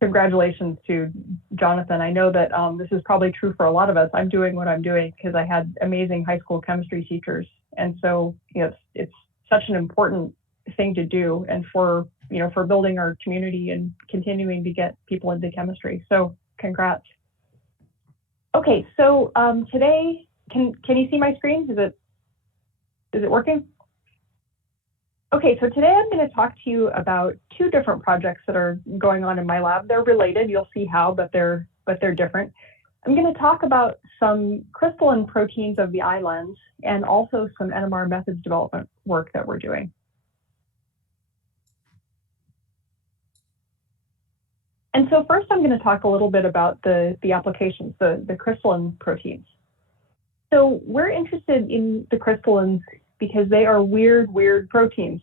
congratulations to Jonathan. I know that this is probably true for a lot of us. I'm doing what I'm doing because I had amazing high school chemistry teachers. And so, it's such an important thing to do, and for building our community and continuing to get people into chemistry. So congrats. Okay, so today, can you see my screen? Is it working? Okay, so today I'm going to talk to you about two different projects that are going on in my lab. They're related, you'll see how, but they're different. I'm going to talk about some crystalline proteins of the eye lens and also some NMR methods development work that we're doing. And so first I'm going to talk a little bit about the applications, the crystalline proteins. So we're interested in the crystallins because they are weird proteins.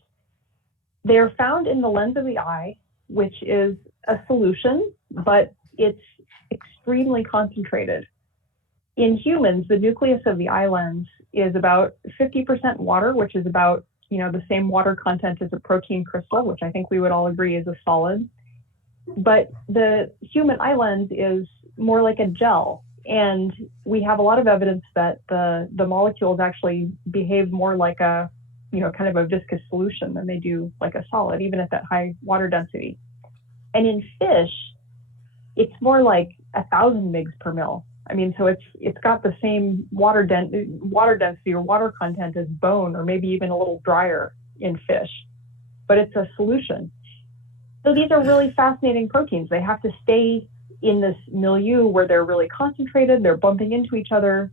They are found in the lens of the eye, which is a solution, but it's extremely concentrated. In humans, the nucleus of the eye lens is about 50% water, which is about the same water content as a protein crystal, which I think we would all agree is a solid. But the human eye lens is more like a gel. And we have a lot of evidence that the molecules actually behave more like a, kind of a viscous solution than they do like a solid, even at that high water density. And in fish, it's more like 1,000 mg per mil. I mean, so it's got the same water density or water content as bone, or maybe even a little drier in fish, but it's a solution. So these are really fascinating proteins. They have to stay in this milieu where they're really concentrated, they're bumping into each other,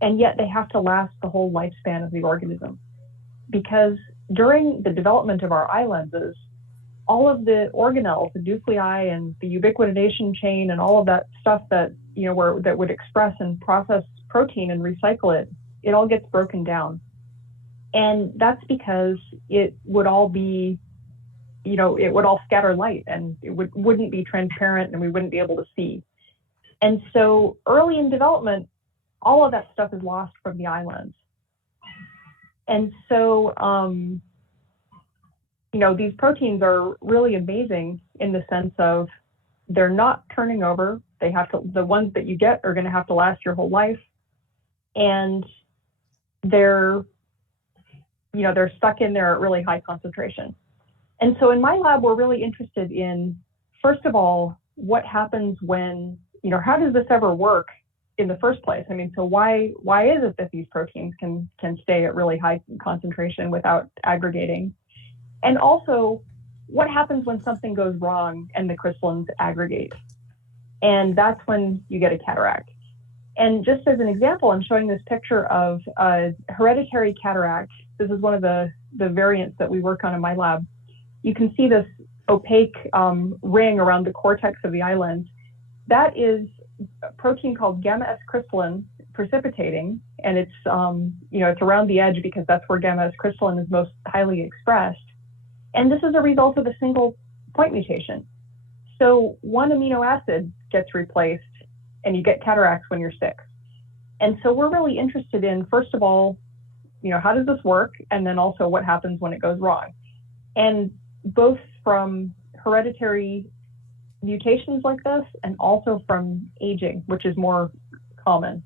and yet they have to last the whole lifespan of the organism. Because during the development of our eye lenses, all of the organelles, the nuclei and the ubiquitination chain and all of that stuff that, that would express and process protein and recycle it, it all gets broken down. And that's because it would all be it would all scatter light, and it wouldn't be transparent, and we wouldn't be able to see. And so early in development, all of that stuff is lost from the eye lens. And so, these proteins are really amazing in the sense of they're not turning over. The ones that you get are going to have to last your whole life. And they're stuck in there at really high concentration. And so in my lab, we're really interested in, first of all, what happens when, how does this ever work in the first place? I mean, so why is it that these proteins can stay at really high concentration without aggregating? And also, what happens when something goes wrong and the crystallins aggregate? And that's when you get a cataract. And just as an example, I'm showing this picture of a hereditary cataract. This is one of the variants that we work on in my lab. You can see this opaque ring around the cortex of the eye lens. That is a protein called ys-crystallin precipitating, and it's it's around the edge because that's where ys-crystallin is most highly expressed. And this is a result of a single point mutation. So one amino acid gets replaced, and you get cataracts when you're sick. And so we're really interested in, first of all, how does this work, and then also what happens when it goes wrong. And both from hereditary mutations like this and also from aging, which is more common.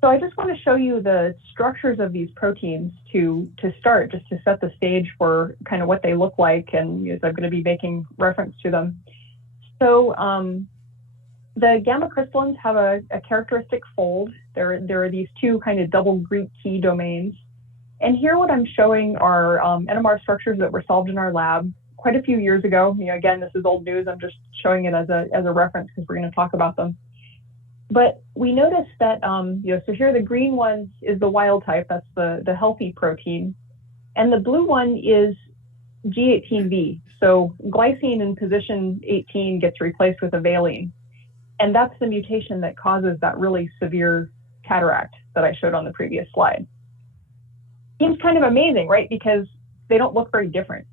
So I just want to show you the structures of these proteins to start, just to set the stage for kind of what they look like, and as I'm going to be making reference to them. So the gamma crystallins have a characteristic fold. There are these two kind of double Greek key domains. And here what I'm showing are NMR structures that were solved in our lab quite a few years ago. Again, this is old news. I'm just showing it as a reference because we're going to talk about them. But we noticed that, so here the green one is the wild type. That's the healthy protein. And the blue one is G18V. So glycine in position 18 gets replaced with a valine. And that's the mutation that causes that really severe cataract that I showed on the previous slide. Seems kind of amazing, right? Because they don't look very different.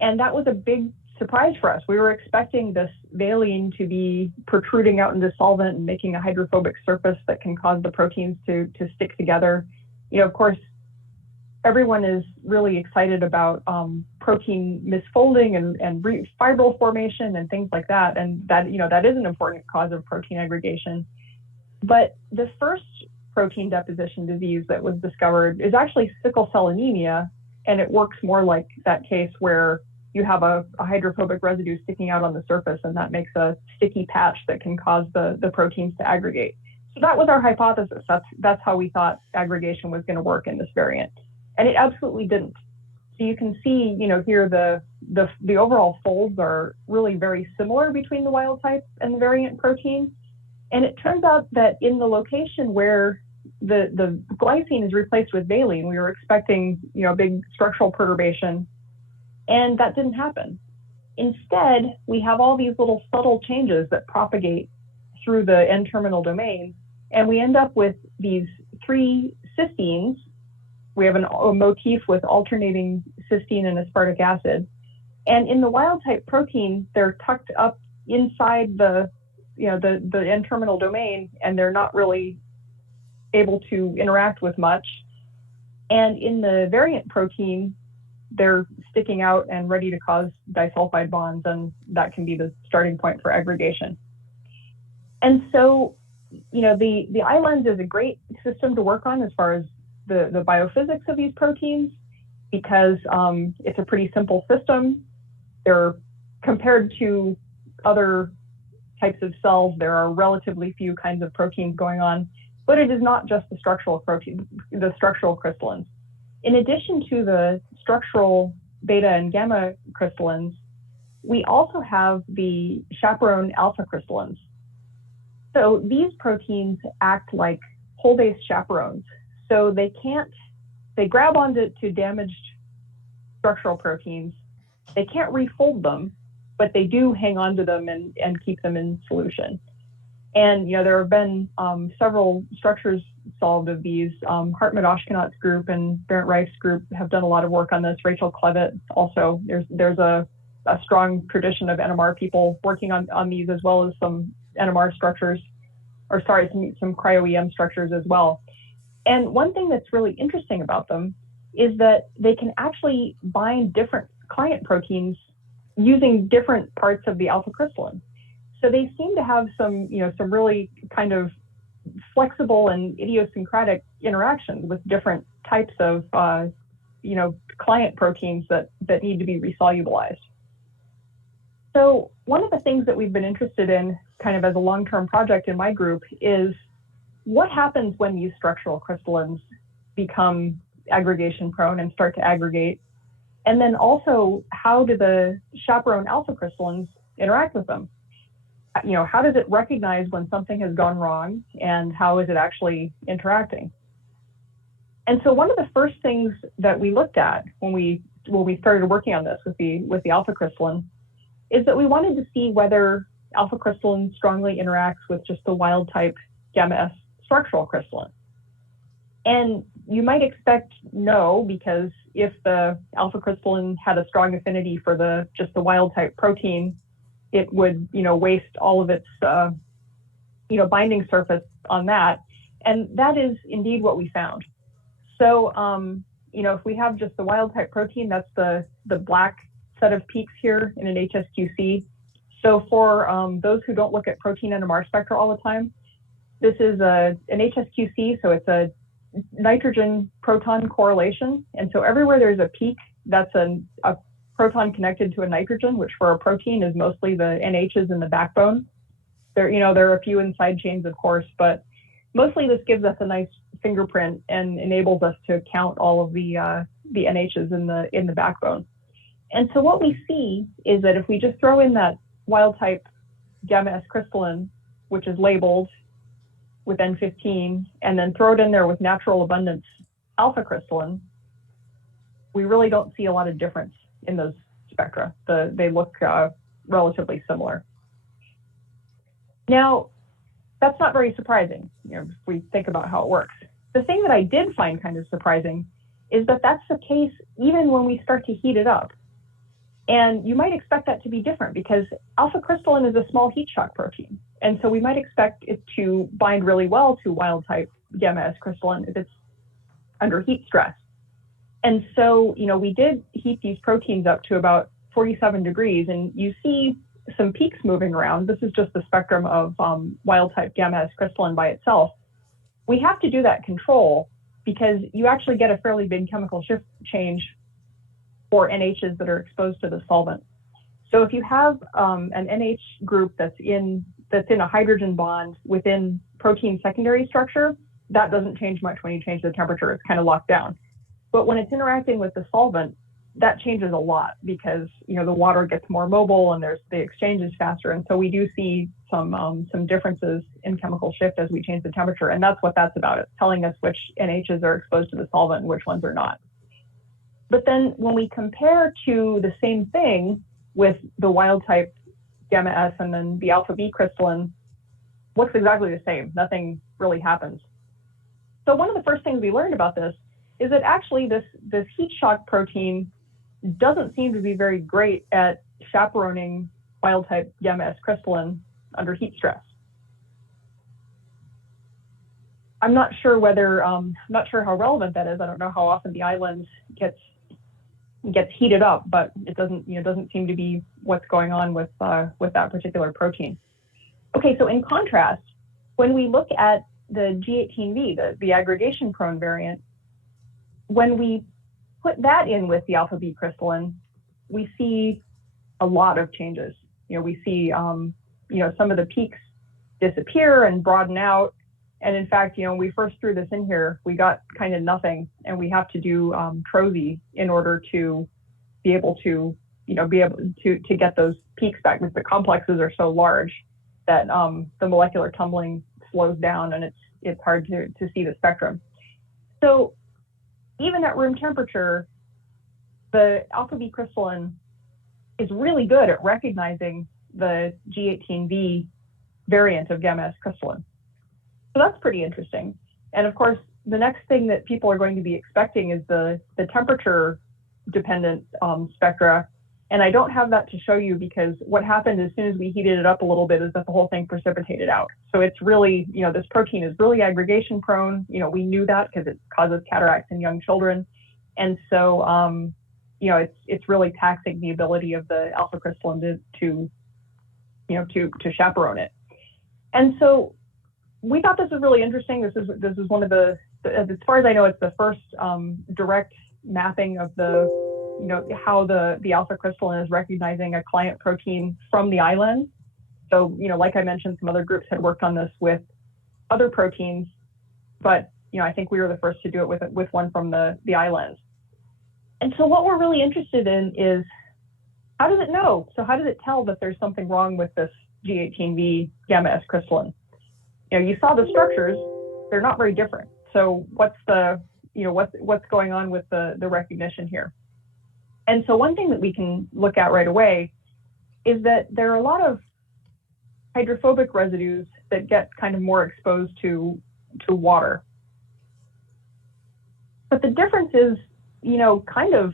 And that was a big surprise for us. We were expecting this valine to be protruding out into solvent and making a hydrophobic surface that can cause the proteins to stick together. Of course, everyone is really excited about protein misfolding and fibril formation and things like that. And that, that is an important cause of protein aggregation. But the first protein deposition disease that was discovered is actually sickle cell anemia. And it works more like that case where you have a hydrophobic residue sticking out on the surface, and that makes a sticky patch that can cause the proteins to aggregate. So that was our hypothesis. That's how we thought aggregation was going to work in this variant. And it absolutely didn't. So you can see, here the overall folds are really very similar between the wild type and the variant protein. And it turns out that in the location where the glycine is replaced with valine, we were expecting, a big structural perturbation, and that didn't happen. Instead, we have all these little subtle changes that propagate through the N-terminal domain, and we end up with these 3 cysteines. We have a motif with alternating cysteine and aspartic acid. And in the wild type protein, they're tucked up inside the N-terminal domain, and they're not really able to interact with much. And in the variant protein, they're sticking out and ready to cause disulfide bonds, and that can be the starting point for aggregation. And so, the iLens is a great system to work on as far as the biophysics of these proteins, because it's a pretty simple system. They're compared to other types of cells, there are relatively few kinds of proteins going on, but it is not just the structural protein, the structural crystallins. In addition to the structural beta and gamma crystallins, we also have the chaperone alpha crystallins. So these proteins act like whole base chaperones. So they grab onto damaged structural proteins. They can't refold them, but they do hang on to them and keep them in solution. And there have been several structures solved of these. Hartmut Ashkenaz's group and Bernd Reich's group have done a lot of work on this. Rachel Clevitt also. There's a strong tradition of NMR people working on these, as well as some NMR structures, or sorry, some cryo-EM structures as well. And one thing that's really interesting about them is that they can actually bind different client proteins using different parts of the alpha crystalline. So they seem to have some really kind of flexible and idiosyncratic interactions with different types of, client proteins that need to be resolubilized. So one of the things that we've been interested in kind of as a long-term project in my group is what happens when these structural crystallins become aggregation prone and start to aggregate? And then also, how do the chaperone alpha crystallins interact with them? How does it recognize when something has gone wrong, and how is it actually interacting? And so one of the first things that we looked at when we started working on this with the alpha crystalline is that we wanted to see whether alpha crystalline strongly interacts with just the wild type gamma S structural crystalline. And you might expect no, because if the alpha crystalline had a strong affinity for just the wild type protein, it would waste all of its binding surface on that. And that is indeed what we found. So if we have just the wild type protein, that's the black set of peaks here in an HSQC. So for those who don't look at protein NMR spectra all the time, this is an HSQC, so it's a nitrogen proton correlation. And so everywhere there's a peak, that's a proton connected to a nitrogen, which for a protein is mostly the NHs in the backbone. There are a few inside chains, of course, but mostly this gives us a nice fingerprint and enables us to count all of the NHs in the backbone. And so what we see is that if we just throw in that wild type gamma S crystalline, which is labeled with N15, and then throw it in there with natural abundance alpha crystalline, we really don't see a lot of difference in those spectra. They look relatively similar. Now, that's not very surprising, if we think about how it works. The thing that I did find kind of surprising is that that's the case even when we start to heat it up. And you might expect that to be different because alpha crystalline is a small heat shock protein. And so we might expect it to bind really well to wild type gamma S crystalline if it's under heat stress. And so, we did heat these proteins up to about 47 degrees, and you see some peaks moving around. This is just the spectrum of wild-type gamma ys-crystallin by itself. We have to do that control because you actually get a fairly big chemical shift change for NHs that are exposed to the solvent. So if you have an NH group that's in a hydrogen bond within protein secondary structure, that doesn't change much when you change the temperature. It's kind of locked down. But when it's interacting with the solvent, that changes a lot because the water gets more mobile and the exchange is faster. And so we do see some differences in chemical shift as we change the temperature. And that's what that's about. It's telling us which NHs are exposed to the solvent and which ones are not. But then when we compare to the same thing with the wild type gamma S and then the alpha B crystalline, looks exactly the same. Nothing really happens. So one of the first things we learned about this is that actually this heat shock protein doesn't seem to be very great at chaperoning wild type gamma S crystalline under heat stress. I'm not sure how relevant that is. I don't know how often the eye lens gets heated up, but it doesn't seem to be what's going on with that particular protein. Okay, so in contrast, when we look at the G18V, the aggregation prone variant, when we put that in with the alpha B crystalline, we see a lot of changes. We see some of the peaks disappear and broaden out. And in fact, when we first threw this in here, we got kind of nothing, and we have to do TROSY in order to be able to get those peaks back, because the complexes are so large that the molecular tumbling slows down, and it's hard to see the spectrum. So even at room temperature, the alpha B crystalline is really good at recognizing the G18V variant of gamma S crystalline. So that's pretty interesting. And of course, the next thing that people are going to be expecting is the temperature dependent spectra. And I don't have that to show you because what happened as soon as we heated it up a little bit is that the whole thing precipitated out. So it's really, this protein is really aggregation prone. We knew that because it causes cataracts in young children. And so, it's really taxing the ability of the alpha crystalline to chaperone it. And so we thought this was really interesting. This is one of the, as far as I know, it's the first direct mapping of how the alpha crystalline is recognizing a client protein from the eye lens. So, like I mentioned, some other groups had worked on this with other proteins, but I think we were the first to do it with one from the eye lens. And so what we're really interested in is, how does it know? So how does it tell that there's something wrong with this G18V gamma S crystalline? You saw the structures, they're not very different. So what's going on with the recognition here? And so one thing that we can look at right away is that there are a lot of hydrophobic residues that get kind of more exposed to water. But the difference is, kind of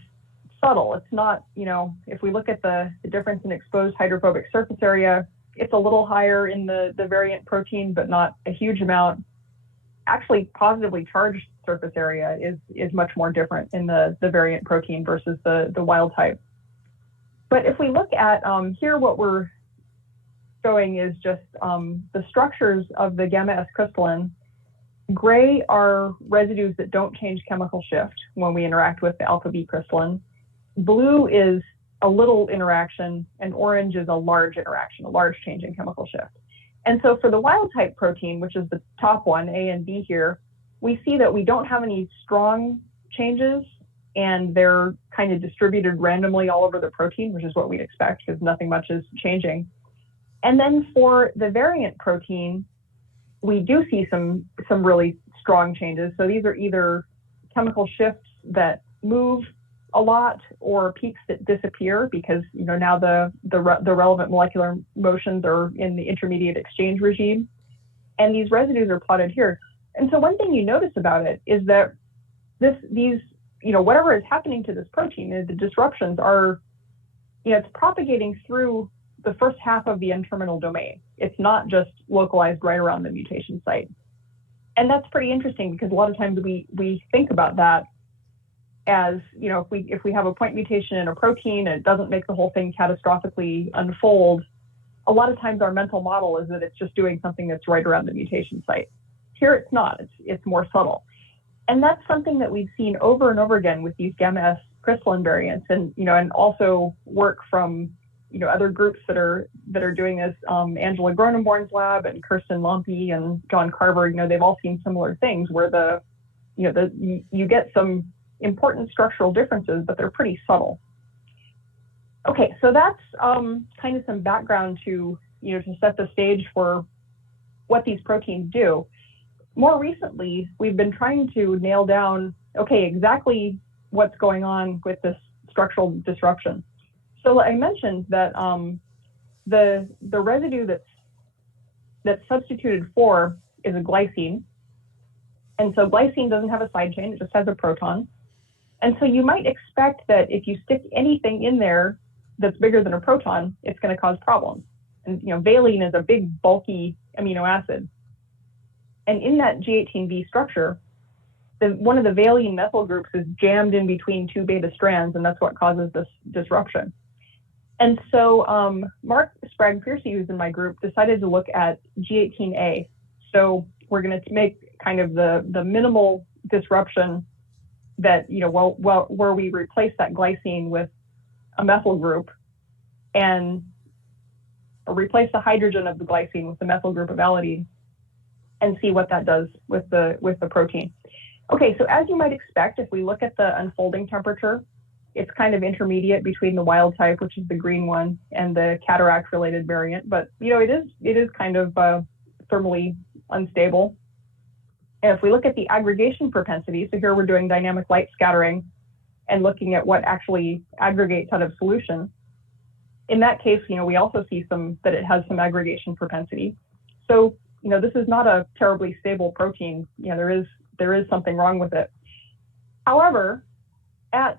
subtle. It's not, if we look at the difference in exposed hydrophobic surface area, it's a little higher in the variant protein, but not a huge amount. Actually, positively charged surface area is much more different in the variant protein versus the wild type. But if we look at here, what we're showing is just the structures of the gamma S crystalline. Gray are residues that don't change chemical shift when we interact with the alpha B crystalline. Blue is a little interaction, and orange is a large interaction, a large change in chemical shift. And so for the wild type protein, which is the top one, A and B here, we see that we don't have any strong changes, and they're kind of distributed randomly all over the protein, which is what we'd expect because nothing much is changing. And then for the variant protein, we do see some really strong changes. So these are either chemical shifts that move a lot or peaks that disappear because now the relevant molecular motions are in the intermediate exchange regime. And these residues are plotted here. And so one thing you notice about it is that these whatever is happening to this protein, the disruptions are, it's propagating through the first half of the N-terminal domain. It's not just localized right around the mutation site. And that's pretty interesting because a lot of times we think about that as, you know, if we have a point mutation in a protein and it doesn't make the whole thing catastrophically unfold, a lot of times our mental model is that it's just doing something that's right around the mutation site. Here it's not, it's more subtle. And that's something that we've seen over and over again with these gamma S crystalline variants, and, you know, and also work from, you know, other groups that are doing this. Angela Gronenborn's lab and Kirsten Lompe and John Carver, you know, they've all seen similar things where you get some important structural differences, but they're pretty subtle. Okay, so that's kind of some background to, you know, to set the stage for what these proteins do. More recently, we've been trying to nail down, okay, exactly what's going on with this structural disruption. So I mentioned that the residue that's substituted for is a glycine. And so glycine doesn't have a side chain, it just has a proton. And so you might expect that if you stick anything in there that's bigger than a proton, it's going to cause problems. And, you know, valine is a big, bulky amino acid. And in that G18V structure, one of the valine methyl groups is jammed in between two beta strands, and that's what causes this disruption. And so Mark Sprague-Piercy, who's in my group, decided to look at G18A. So we're going to make kind of the minimal disruption that, you know, where we replace that glycine with a methyl group and replace the hydrogen of the glycine with the methyl group of alanine, and see what that does with the protein. Okay, so as you might expect, if we look at the unfolding temperature, it's kind of intermediate between the wild type, which is the green one, and the cataract related variant, but, you know, it is kind of thermally unstable. And if we look at the aggregation propensity, so here we're doing dynamic light scattering and looking at what actually aggregates out of solution. In that case, you know, we also see that it has some aggregation propensity. So, you know, this is not a terribly stable protein. You know, there is something wrong with it. However, at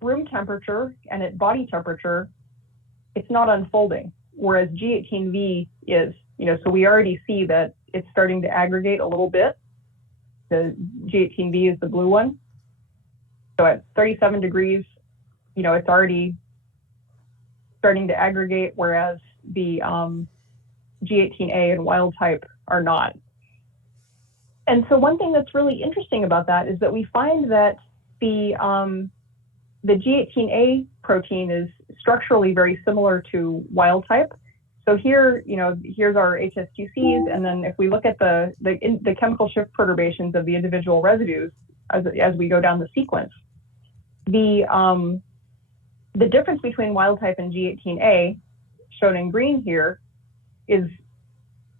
room temperature and at body temperature, it's not unfolding, whereas G18V is, you know, so we already see that it's starting to aggregate a little bit. The G18V is the blue one. So at 37 degrees, you know, it's already starting to aggregate, whereas the G18A and wild type are not. And so one thing that's really interesting about that is that we find that the G18A protein is structurally very similar to wild type. So here, you know, here's our HSQCs, and then if we look at the chemical shift perturbations of the individual residues as we go down the sequence, the difference between wild type and G18A, shown in green here, is,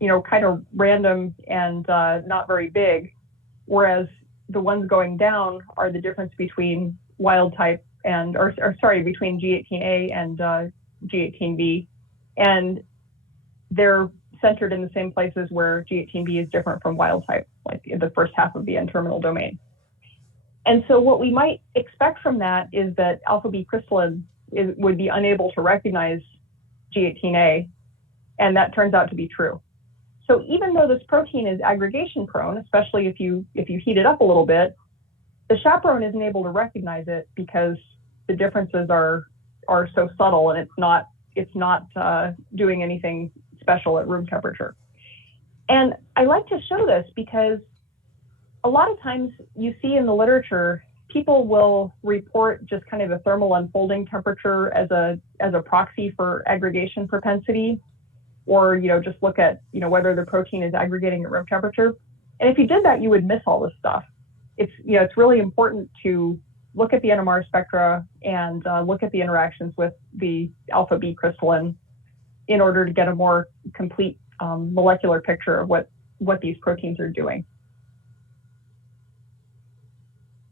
you know, kind of random and not very big, whereas the ones going down are the difference between wild type and, or sorry, between G18A and G18V, and they're centered in the same places where G18V is different from wild type, like in the first half of the N-terminal domain. And so what we might expect from that is that alpha B crystallin would be unable to recognize G18A, and that turns out to be true. So even though this protein is aggregation prone, especially if you heat it up a little bit, the chaperone isn't able to recognize it because the differences are so subtle, and it's not doing anything special at room temperature. And I like to show this because a lot of times you see in the literature, people will report just kind of a thermal unfolding temperature as a proxy for aggregation propensity, or, you know, just look at, you know, whether the protein is aggregating at room temperature. And if you did that, you would miss all this stuff. It's, you know, it's really important to look at the NMR spectra and look at the interactions with the alpha B crystalline in order to get a more complete molecular picture of what these proteins are doing.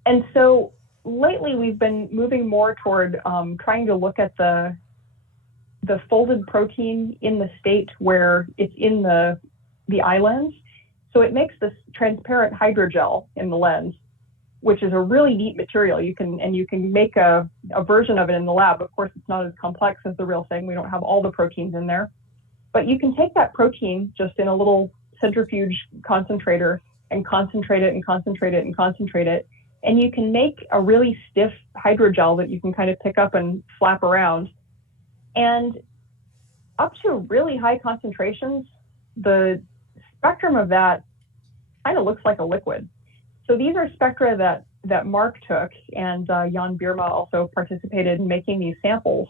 And so lately we've been moving more toward trying to look at the folded protein in the state where it's in the eye lens. So it makes this transparent hydrogel in the lens, which is a really neat material. You can make a version of it in the lab. Of course, it's not as complex as the real thing. We don't have all the proteins in there. But you can take that protein just in a little centrifuge concentrator and concentrate it and concentrate it and concentrate it. And you can make a really stiff hydrogel that you can kind of pick up and flap around. And up to really high concentrations, the spectrum of that kind of looks like a liquid. So these are spectra that Mark took, and Jan Bierma also participated in making these samples.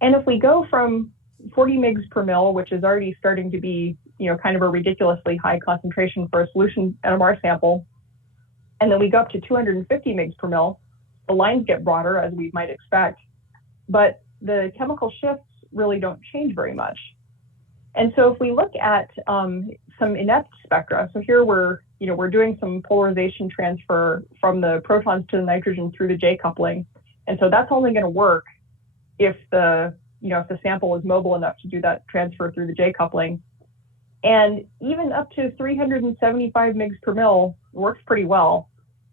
And if we go from 40 mg per mil, which is already starting to be, kind of a ridiculously high concentration for a solution NMR sample, and then we go up to 250 mg per mil, the lines get broader, as we might expect, but the chemical shifts really don't change very much. And so if we look at some inept spectra, so here we're doing some polarization transfer from the protons to the nitrogen through the J coupling. And so that's only going to work if the sample is mobile enough to do that transfer through the J coupling. And even up to 375 mg per mil works pretty well.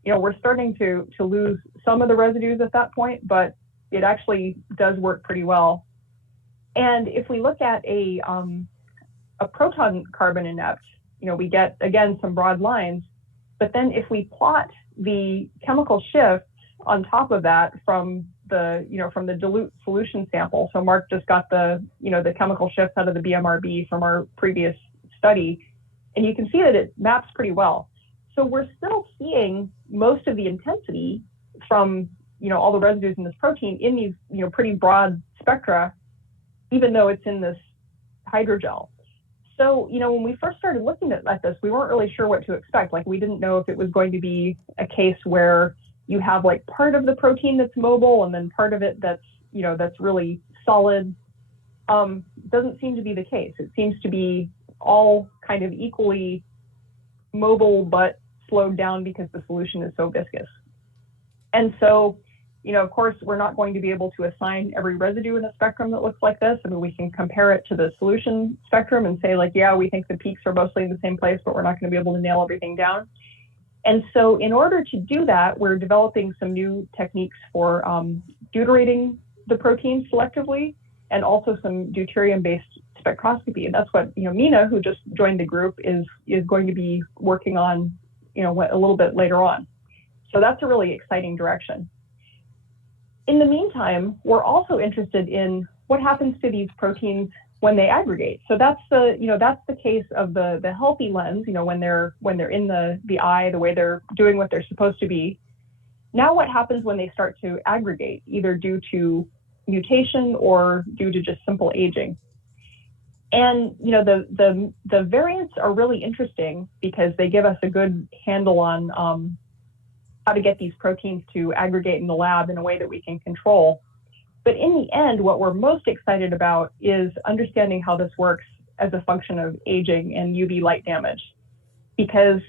We're starting to lose some of the residues at that point, but it actually does work pretty well. And if we look at a proton carbon inept, we get, again, some broad lines. But then if we plot the chemical shifts on top of that from the dilute solution sample, so Mark just got the chemical shifts out of the BMRB from our previous study, and you can see that it maps pretty well. So we're still seeing most of the intensity from all the residues in this protein in these pretty broad spectra, even though it's in this hydrogel. So, when we first started looking at this, we weren't really sure what to expect. Like, we didn't know if it was going to be a case where you have like part of the protein that's mobile and then part of it that's really solid. Doesn't seem to be the case. It seems to be all kind of equally mobile, but slowed down because the solution is so viscous. And so, of course, we're not going to be able to assign every residue in a spectrum that looks like this. I mean, we can compare it to the solution spectrum and say, like, yeah, we think the peaks are mostly in the same place, but we're not going to be able to nail everything down. And so in order to do that, we're developing some new techniques for deuterating the protein selectively, and also some deuterium-based spectroscopy. And that's what Mina, who just joined the group, is going to be working on a little bit later on. So that's a really exciting direction. In the meantime, we're also interested in what happens to these proteins when they aggregate. So that's the case of the healthy lens, when they're in the eye, the way they're doing what they're supposed to be. Now what happens when they start to aggregate, either due to mutation or due to just simple aging? And the variants are really interesting because they give us a good handle on how to get these proteins to aggregate in the lab in a way that we can control. But in the end, what we're most excited about is understanding how this works as a function of aging and UV light damage, because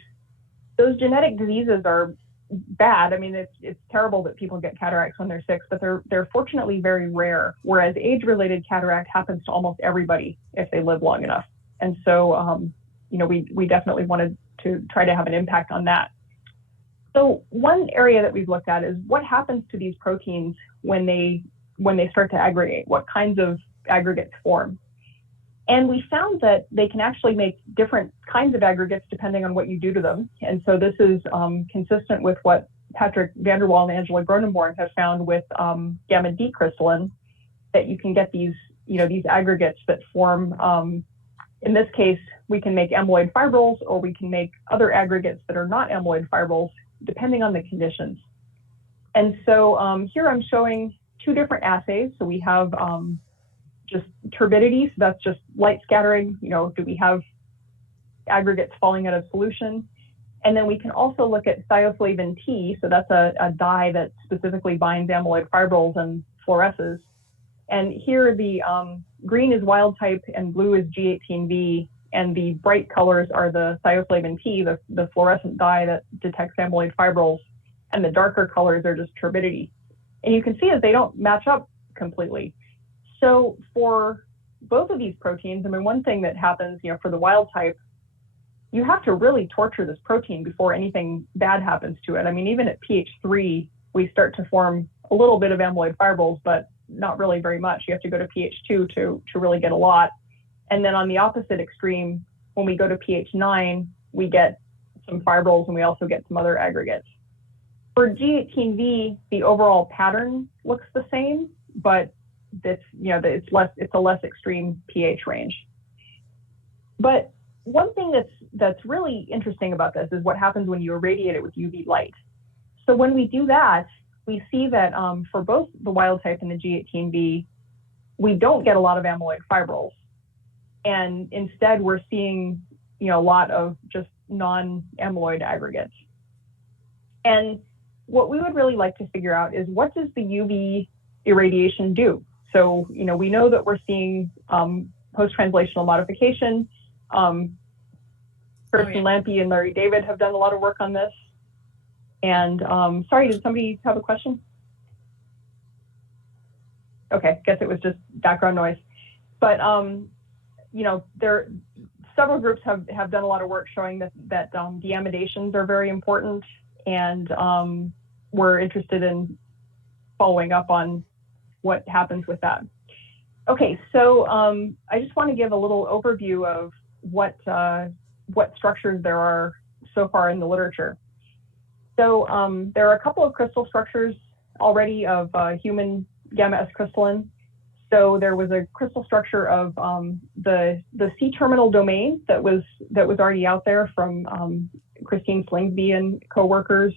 those genetic diseases are bad. I mean, it's terrible that people get cataracts when they're 6, but they're fortunately very rare, whereas age-related cataract happens to almost everybody if they live long enough. And so, we definitely wanted to try to have an impact on that. So one area that we've looked at is what happens to these proteins when they start to aggregate, what kinds of aggregates form. And we found that they can actually make different kinds of aggregates depending on what you do to them. And so this is consistent with what Patrick Vanderwall and Angela Gronenborn have found with gamma D crystallin, that you can get these aggregates that form, in this case, we can make amyloid fibrils, or we can make other aggregates that are not amyloid fibrils, depending on the conditions. And so here I'm showing 2 different assays. So we have just turbidity, so that's just light scattering. Do we have aggregates falling out of solution? And then we can also look at thioflavin T, so that's a dye that specifically binds amyloid fibrils and fluoresces. And here the green is wild type and blue is G18V, and the bright colors are the thioflavin T, the fluorescent dye that detects amyloid fibrils, and the darker colors are just turbidity. And you can see that they don't match up completely. So for both of these proteins, I mean, one thing that happens, for the wild type, you have to really torture this protein before anything bad happens to it. I mean, even at pH 3, we start to form a little bit of amyloid fibrils, but not really very much. You have to go to pH 2 to really get a lot. And then on the opposite extreme, when we go to pH 9, we get some fibrils and we also get some other aggregates. For G18V, the overall pattern looks the same, but it's a less extreme pH range. But one thing that's really interesting about this is what happens when you irradiate it with UV light. So when we do that, we see that for both the wild type and the G18V, we don't get a lot of amyloid fibrils. And instead, we're seeing a lot of just non-amyloid aggregates. And what we would really like to figure out is, what does the UV irradiation do? So we know that we're seeing post-translational modification. Kirsten Lampe and Larry David have done a lot of work on this. And sorry, did somebody have a question? Okay, guess it was just background noise. But several groups have done a lot of work showing that deamidations are very important, and we're interested in following up on what happens with that. Okay, so I just want to give a little overview of what structures there are so far in the literature. So there are a couple of crystal structures already of human gamma S-crystallin. So there was a crystal structure of the C-terminal domain that was already out there from Christine Slingsby and co-workers.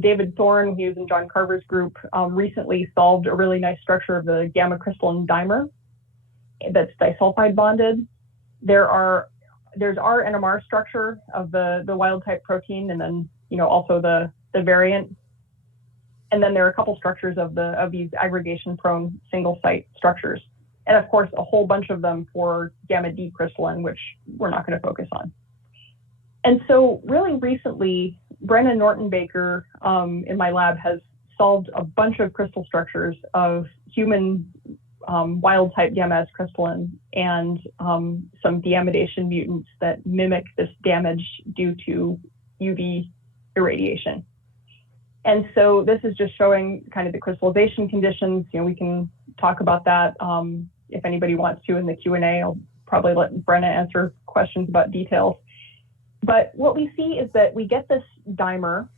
David Thorne, who was in John Carver's group, recently solved a really nice structure of the gamma crystalline dimer that's disulfide bonded. There's our NMR structure of the wild type protein, and then also the variant. And then there are a couple structures of these aggregation prone single site structures. And of course, a whole bunch of them for gamma D crystalline, which we're not going to focus on. And so really recently, Brenna Norton-Baker in my lab has solved a bunch of crystal structures of human wild type gamma S crystalline and some deamidation mutants that mimic this damage due to UV irradiation. And so this is just showing kind of the crystallization conditions. We can talk about that if anybody wants to in the Q&A. I'll probably let Brenna answer questions about details. But what we see is that we get this dimer,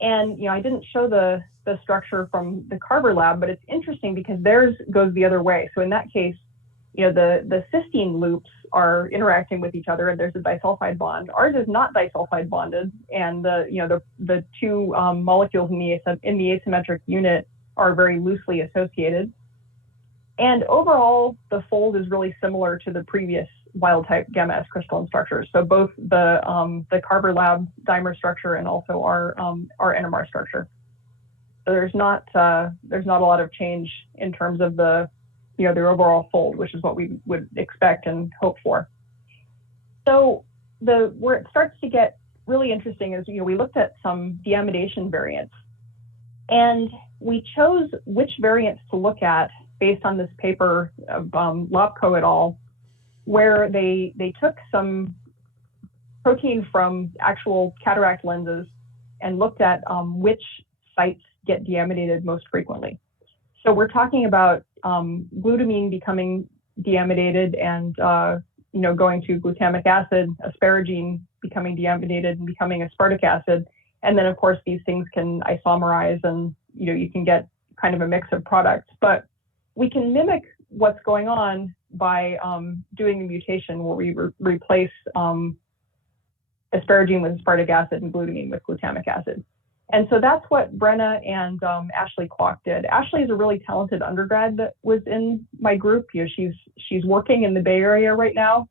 and I didn't show the structure from the Carver lab, but it's interesting because theirs goes the other way. So in that case, the cysteine loops are interacting with each other, and there's a disulfide bond. Ours is not disulfide bonded, and the two molecules in the asymmetric unit are very loosely associated. And overall, the fold is really similar to the previous wild type gamma S crystalline structures. So both the Carver lab dimer structure and also our NMR structure. So there's not a lot of change in terms of the overall fold, which is what we would expect and hope for. So where it starts to get really interesting is, we looked at some deamidation variants, and we chose which variants to look at based on this paper of Lopko et al., where they took some protein from actual cataract lenses and looked at which sites get deamidated most frequently. So we're talking about glutamine becoming deamidated and going to glutamic acid, asparagine becoming deamidated and becoming aspartic acid, and then of course these things can isomerize, and you can get kind of a mix of products. But we can mimic what's going on by doing the mutation where we replace asparagine with aspartic acid and glutamine with glutamic acid. And so that's what Brenna and Ashley Kwok did. Ashley is a really talented undergrad that was in my group. She's working in the Bay Area right now.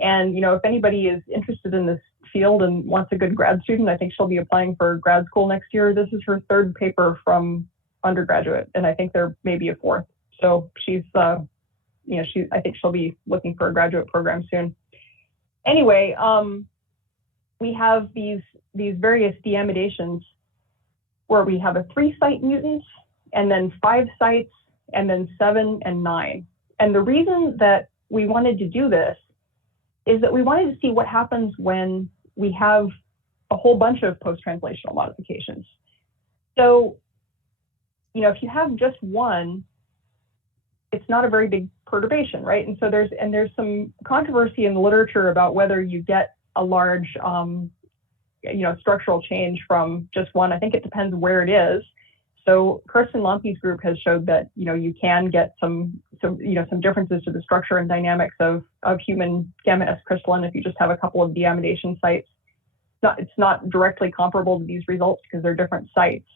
And if anybody is interested in this field and wants a good grad student, I think she'll be applying for grad school next year. This is her third paper from undergraduate, and I think there may be a fourth. So I think she'll be looking for a graduate program soon. Anyway, we have these various deamidations where we have a 3-site mutant, and then 5 sites, and then 7 and 9. And the reason that we wanted to do this is that we wanted to see what happens when we have a whole bunch of post-translational modifications. So, if you have just one, it's not a very big perturbation, right? And so there's some controversy in the literature about whether you get a large structural change from just one. I think it depends where it is. So Kirsten Lampe's group has showed that you can get some differences to the structure and dynamics of human gamma S-crystallin if you just have a couple of deamidation sites. It's not directly comparable to these results because they're different sites.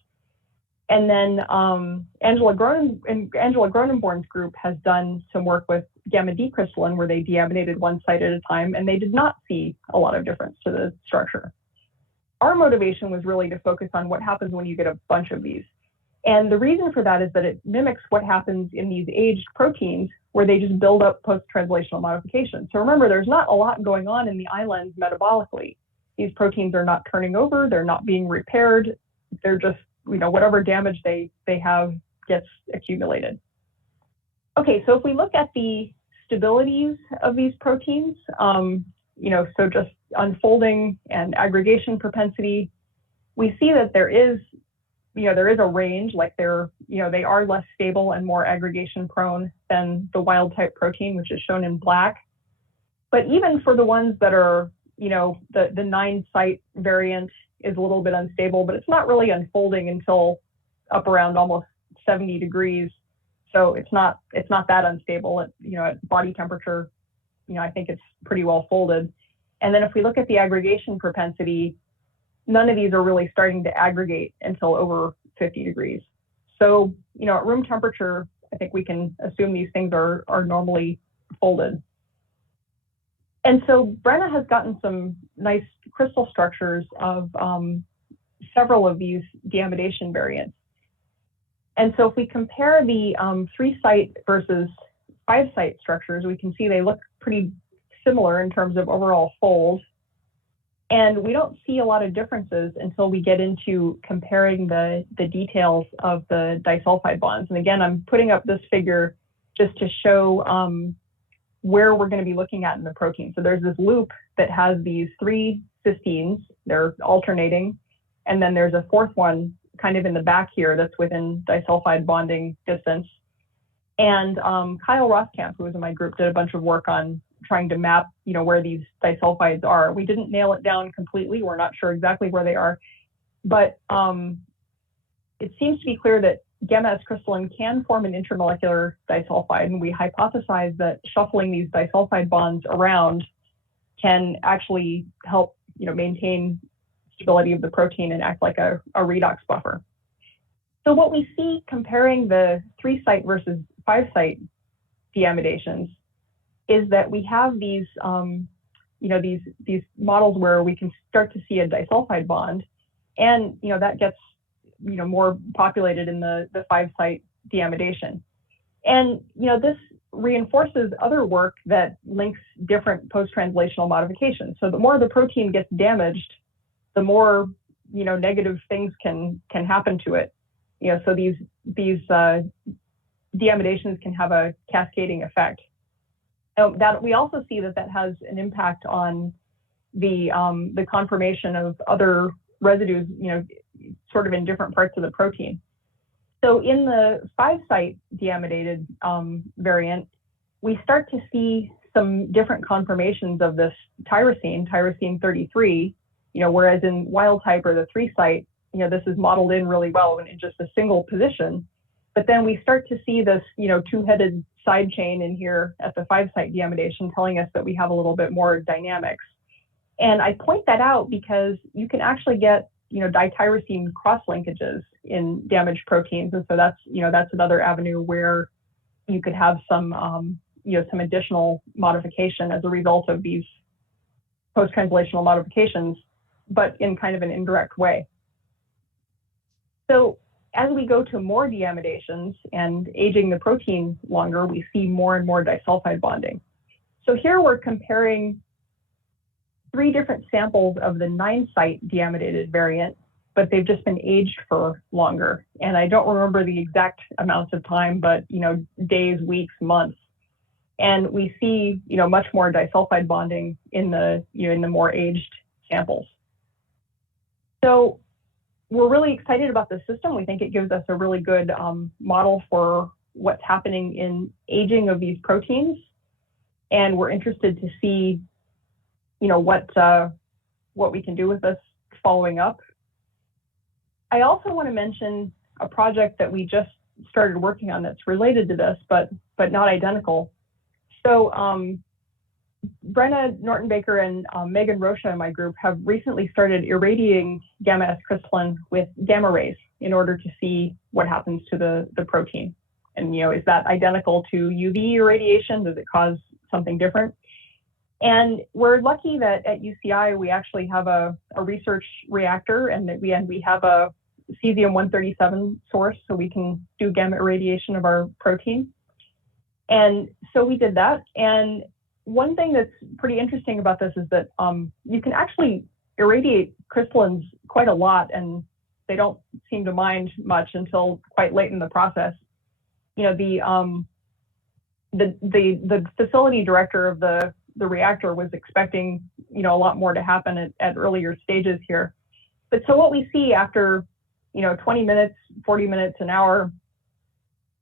And then Angela Gronenborn's group has done some work with gamma D crystalline where they deamidated one site at a time, and they did not see a lot of difference to the structure. Our motivation was really to focus on what happens when you get a bunch of these. And the reason for that is that it mimics what happens in these aged proteins where they just build up post-translational modifications. So remember, there's not a lot going on in the islands metabolically. These proteins are not turning over, they're not being repaired, they're just, whatever damage they have gets accumulated. Okay, so if we look at the stabilities of these proteins, so just unfolding and aggregation propensity, we see that there is a range, like they are less stable and more aggregation prone than the wild type protein, which is shown in black. But even for the ones that are, the 9-site variant is a little bit unstable, but it's not really unfolding until up around almost 70 degrees. So it's not that unstable at body temperature. I think it's pretty well folded. And then if we look at the aggregation propensity, none of these are really starting to aggregate until over 50 degrees. So, at room temperature, I think we can assume these things are normally folded. And so Brenna has gotten some nice crystal structures of several of these deamidation variants. And so if we compare the 3-site versus 5-site structures, we can see they look pretty similar in terms of overall fold. And we don't see a lot of differences until we get into comparing the details of the disulfide bonds. And again, I'm putting up this figure just to show where we're going to be looking at in the protein. So there's this loop that has these 3 cysteines, they're alternating, and then there's a 4th one kind of in the back here that's within disulfide bonding distance. And Kyle Roskamp, who was in my group, did a bunch of work on trying to map, where these disulfides are. We didn't nail it down completely. We're not sure exactly where they are, but it seems to be clear that gamma S-crystallin can form an intermolecular disulfide, and we hypothesize that shuffling these disulfide bonds around can actually help, maintain stability of the protein and act like a redox buffer. So what we see comparing the 3-site versus 5-site deamidations is that we have these, these models where we can start to see a disulfide bond, and that gets more populated in the 5-site deamidation. And this reinforces other work that links different post-translational modifications. So the more the protein gets damaged, the more negative things can happen to it. So these deamidations can have a cascading effect. That we also see that has an impact on the conformation of other residues, sort of in different parts of the protein. So in the 5-site deamidated variant, we start to see some different conformations of this tyrosine 33, whereas in wild type or the 3-site, this is modeled in really well in just a single position. But then we start to see this, 2-headed side chain in here at the 5-site deamidation, telling us that we have a little bit more dynamics. And I point that out because you can actually get, dityrosine cross-linkages in damaged proteins. And so that's another avenue where you could have some, some additional modification as a result of these post-translational modifications, but in kind of an indirect way. So as we go to more deamidations and aging the protein longer, we see more and more disulfide bonding. So here we're comparing 3 different samples of the 9-site deamidated variant, but they've just been aged for longer. And I don't remember the exact amounts of time, but days, weeks, months. And we see much more disulfide bonding in the in the more aged samples. So we're really excited about this system. We think it gives us a really good model for what's happening in aging of these proteins. And we're interested to see, what we can do with this following up. I also want to mention a project that we just started working on that's related to this, but not identical. So Brenna Norton-Baker and Megan Rocha in my group have recently started irradiating gamma ys-crystallin with gamma rays in order to see what happens to the protein. And, is that identical to UV irradiation? Does it cause something different? And we're lucky that at UCI, we actually have a research reactor, and that we have a cesium-137 source, so we can do gamma irradiation of our protein. And so we did that. And one thing that's pretty interesting about this is that you can actually irradiate crystallins quite a lot, and they don't seem to mind much until quite late in the process. The facility director of the reactor was expecting, a lot more to happen at earlier stages here. But so what we see after, 20 minutes, 40 minutes, an hour,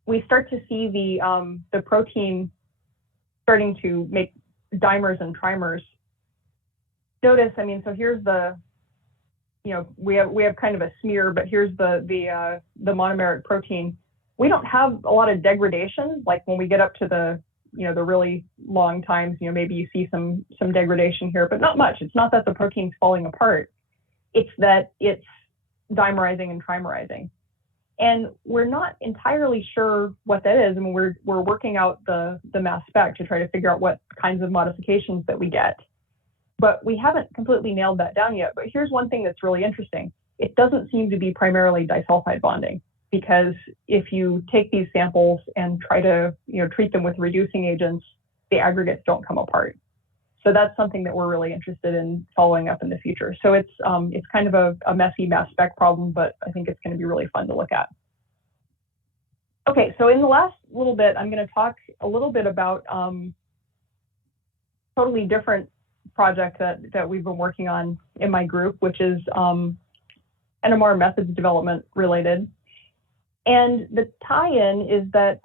we start to see the protein starting to make dimers and trimers. Notice, so here's the, we have kind of a smear, but here's the monomeric protein. We don't have a lot of degradation, like when we get up to the really long times, maybe you see some degradation here, but not much. It's not that the protein's falling apart. It's that it's dimerizing and trimerizing. And we're not entirely sure what that is. We're working out the mass spec to try to figure out what kinds of modifications that we get. But we haven't completely nailed that down yet. But here's one thing that's really interesting. It doesn't seem to be primarily disulfide bonding, because if you take these samples and try to treat them with reducing agents, the aggregates don't come apart. So that's something that we're really interested in following up in the future. So it's kind of a messy mass spec problem, but I think it's going to be really fun to look at. Okay, so in the last little bit, I'm going to talk a little bit about totally different project that we've been working on in my group, which is NMR methods development related. And the tie-in is that,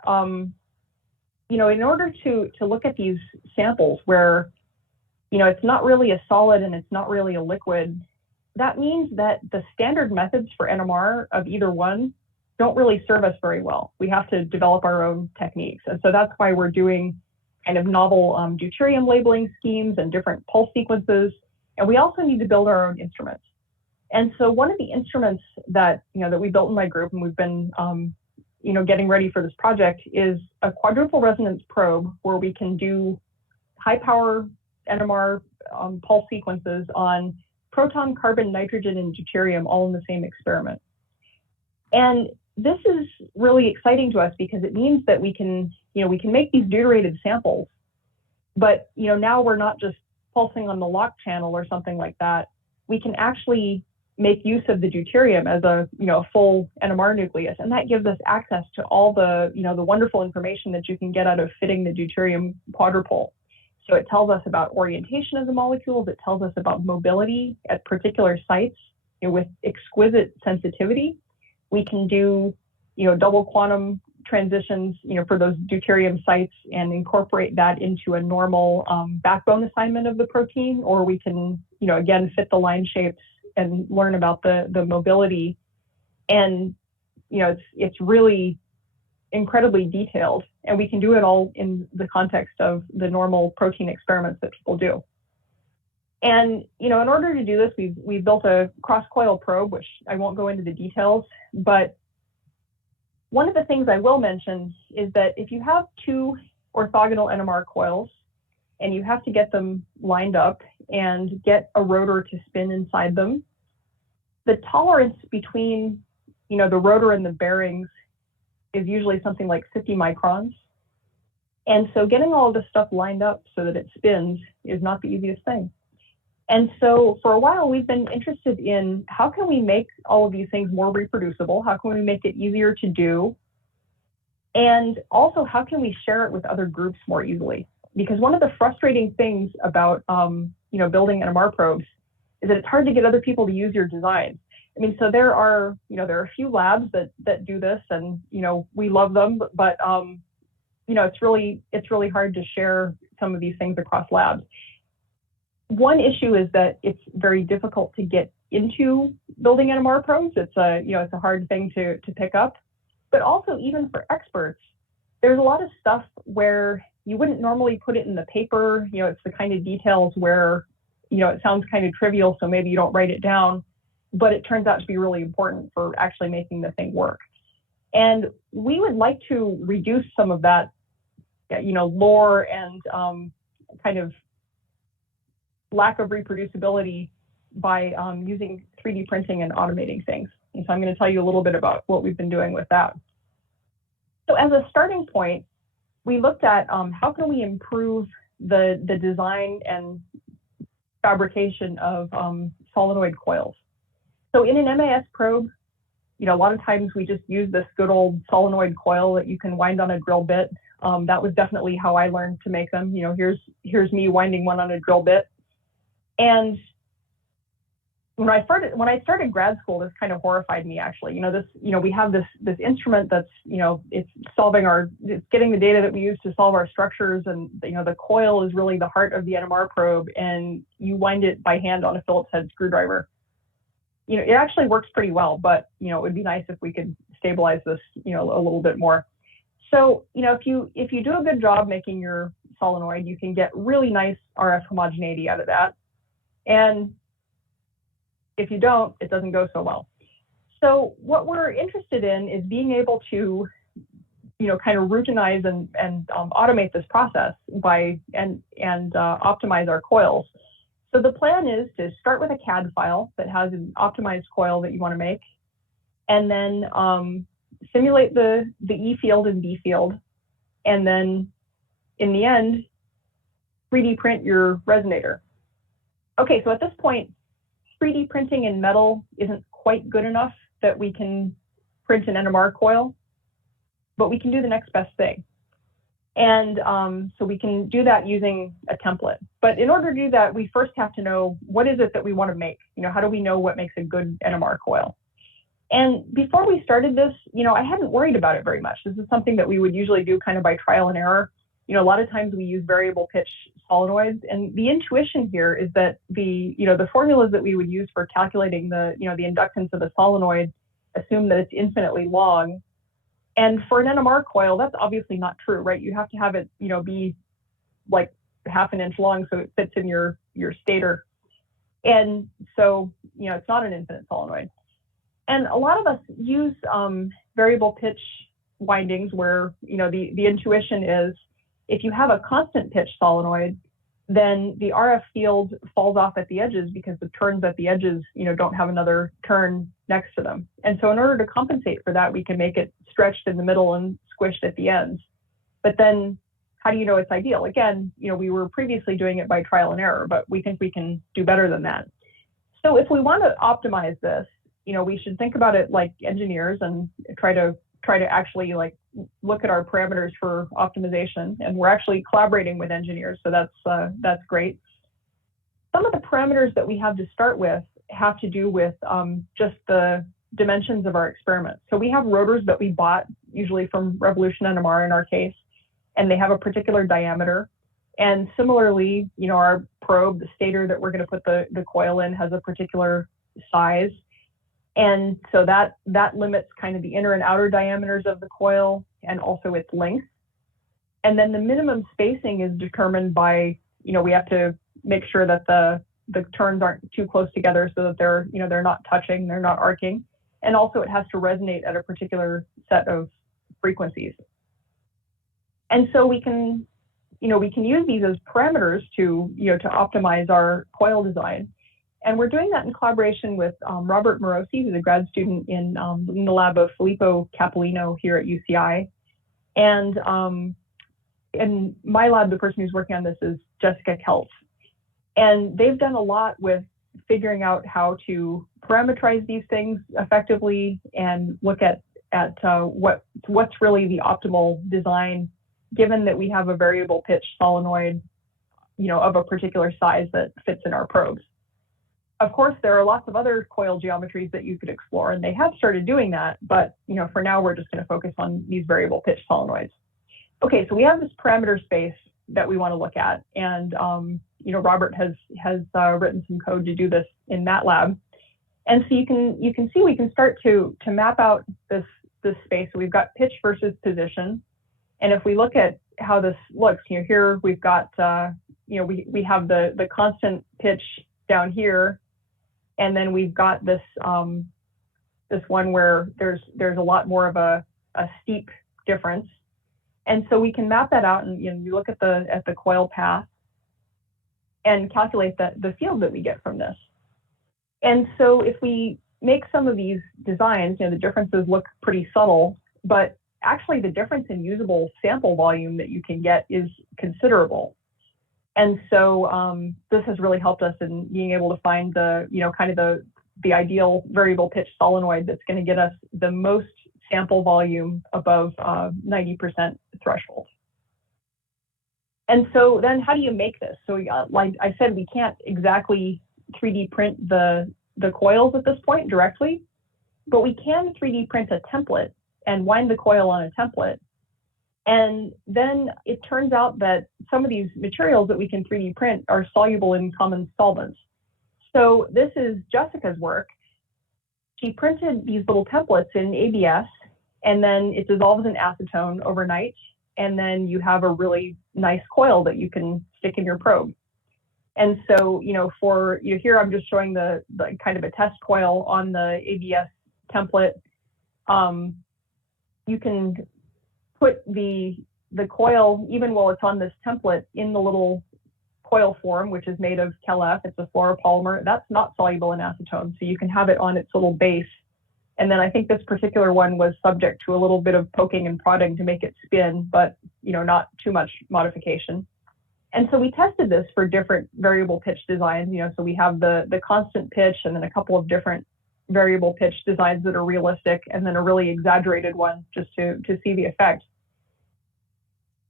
in order to look at these samples where, it's not really a solid and it's not really a liquid, that means that the standard methods for NMR of either one don't really serve us very well. We have to develop our own techniques. And so that's why we're doing kind of novel deuterium labeling schemes and different pulse sequences. And we also need to build our own instruments. And so one of the instruments that, that we built in my group, and we've been, getting ready for this project, is a quadruple resonance probe where we can do high power NMR pulse sequences on proton, carbon, nitrogen, and deuterium all in the same experiment. And this is really exciting to us because it means that we can make these deuterated samples, but now we're not just pulsing on the lock channel or something like that. We can actually make use of the deuterium as a full NMR nucleus, and that gives us access to all the the wonderful information that you can get out of fitting the deuterium quadrupole. So it tells us about orientation of the molecules. It tells us about mobility at particular sites with exquisite sensitivity. We can do double quantum transitions for those deuterium sites and incorporate that into a normal backbone assignment of the protein, or we can again fit the line shapes and learn about the mobility. And it's really incredibly detailed, and we can do it all in the context of the normal protein experiments that people do. And in order to do this, we've built a cross-coil probe, which I won't go into the details, but one of the things I will mention is that if you have two orthogonal NMR coils and you have to get them lined up and get a rotor to spin inside them, the tolerance between the rotor and the bearings is usually something like 50 microns. And so getting all of this stuff lined up so that it spins is not the easiest thing. And so for a while, we've been interested in how can we make all of these things more reproducible? How can we make it easier to do? And also, how can we share it with other groups more easily? Because one of the frustrating things about building NMR probes is that it's hard to get other people to use your design. So there are a few labs that do this, and we love them, but it's really hard to share some of these things across labs. One issue is that it's very difficult to get into building NMR probes. It's it's a hard thing to pick up. But also, even for experts, there's a lot of stuff where you wouldn't normally put it in the paper. It's the kind of details where, it sounds kind of trivial, so maybe you don't write it down, but it turns out to be really important for actually making the thing work. And we would like to reduce some of that, lore and kind of lack of reproducibility by using 3D printing and automating things. And so I'm going to tell you a little bit about what we've been doing with that. So as a starting point, we looked at how can we improve the design and fabrication of solenoid coils. So in an MAS probe, a lot of times we just use this good old solenoid coil that you can wind on a drill bit. That was definitely how I learned to make them. Here's me winding one on a drill bit. And when I started grad school, this kind of horrified me, actually. We have this instrument that's, it's getting the data that we use to solve our structures, and the coil is really the heart of the NMR probe, and you wind it by hand on a Phillips head screwdriver. It actually works pretty well, but it would be nice if we could stabilize this, a little bit more. So, if you do a good job making your solenoid, you can get really nice RF homogeneity out of that. And if you don't, it doesn't go so well. So what we're interested in is being able to, kind of routinize and automate this process and optimize our coils. So the plan is to start with a CAD file that has an optimized coil that you want to make, and then simulate the E field and D field, and then in the end, 3D print your resonator. Okay, so at this point, 3D printing in metal isn't quite good enough that we can print an NMR coil, but we can do the next best thing. And so we can do that using a template. But in order to do that, we first have to know, what is it that we want to make? How do we know what makes a good NMR coil? And before we started this, I hadn't worried about it very much. This is something that we would usually do kind of by trial and error. A lot of times we use variable pitch solenoids, and the intuition here is that the formulas that we would use for calculating the inductance of a solenoid assume that it's infinitely long. And for an NMR coil, that's obviously not true, right? You have to have it, be like ½ an inch long so it fits in your stator. And so, it's not an infinite solenoid. And a lot of us use variable pitch windings where, the intuition is, if you have a constant pitch solenoid, then the RF field falls off at the edges because the turns at the edges, don't have another turn next to them. And so in order to compensate for that, we can make it stretched in the middle and squished at the ends. But then how do you know it's ideal? Again, we were previously doing it by trial and error, but we think we can do better than that. So if we want to optimize this, we should think about it like engineers and try to actually look at our parameters for optimization, and we're actually collaborating with engineers, so that's great. Some of the parameters that we have to start with have to do with just the dimensions of our experiment. So we have rotors that we bought, usually from Revolution NMR in our case, and they have a particular diameter. And similarly, our probe, the stator that we're going to put the coil in, has a particular size. And so that limits kind of the inner and outer diameters of the coil and also its length. And then the minimum spacing is determined by, we have to make sure that the turns aren't too close together so that they're not touching, they're not arcing. And also it has to resonate at a particular set of frequencies. And so we can use these as parameters to optimize our coil design. And we're doing that in collaboration with Robert Morosi, who's a grad student in the lab of Filippo Capolino here at UCI. And in my lab, the person who's working on this is Jessica Keltz. And they've done a lot with figuring out how to parameterize these things effectively and look at what's really the optimal design, given that we have a variable pitch solenoid, of a particular size that fits in our probes. Of course, there are lots of other coil geometries that you could explore, and they have started doing that, but for now we're just going to focus on these variable pitch solenoids. Okay, so we have this parameter space that we want to look at, and Robert has written some code to do this in MATLAB. And so you can see we can start to map out this space. So we've got pitch versus position. And if we look at how this looks, here we've got, we have the constant pitch down here, and then we've got this this one where there's a lot more of a steep difference. And so we can map that out, and you look at the coil path and calculate the field that we get from this. And so if we make some of these designs, the differences look pretty subtle, but actually the difference in usable sample volume that you can get is considerable. And so this has really helped us in being able to find the ideal variable pitch solenoid that's going to get us the most sample volume above 90% threshold. And so then how do you make this? So like I said, we can't exactly 3D print the coils at this point directly, but we can 3D print a template and wind the coil on a template. And then it turns out that some of these materials that we can 3D print are soluble in common solvents. So this is Jessica's work. She printed these little templates in ABS, and then it dissolves in acetone overnight, and then you have a really nice coil that you can stick in your probe. And so, here I'm just showing the kind of a test coil on the ABS template. You can put the coil, even while it's on this template, in the little coil form, which is made of KelF. It's a fluoropolymer. That's not soluble in acetone, so you can have it on its little base. And then I think this particular one was subject to a little bit of poking and prodding to make it spin, but not too much modification. And so we tested this for different variable pitch designs. So we have the constant pitch, and then a couple of different variable pitch designs that are realistic, and then a really exaggerated one just to see the effect.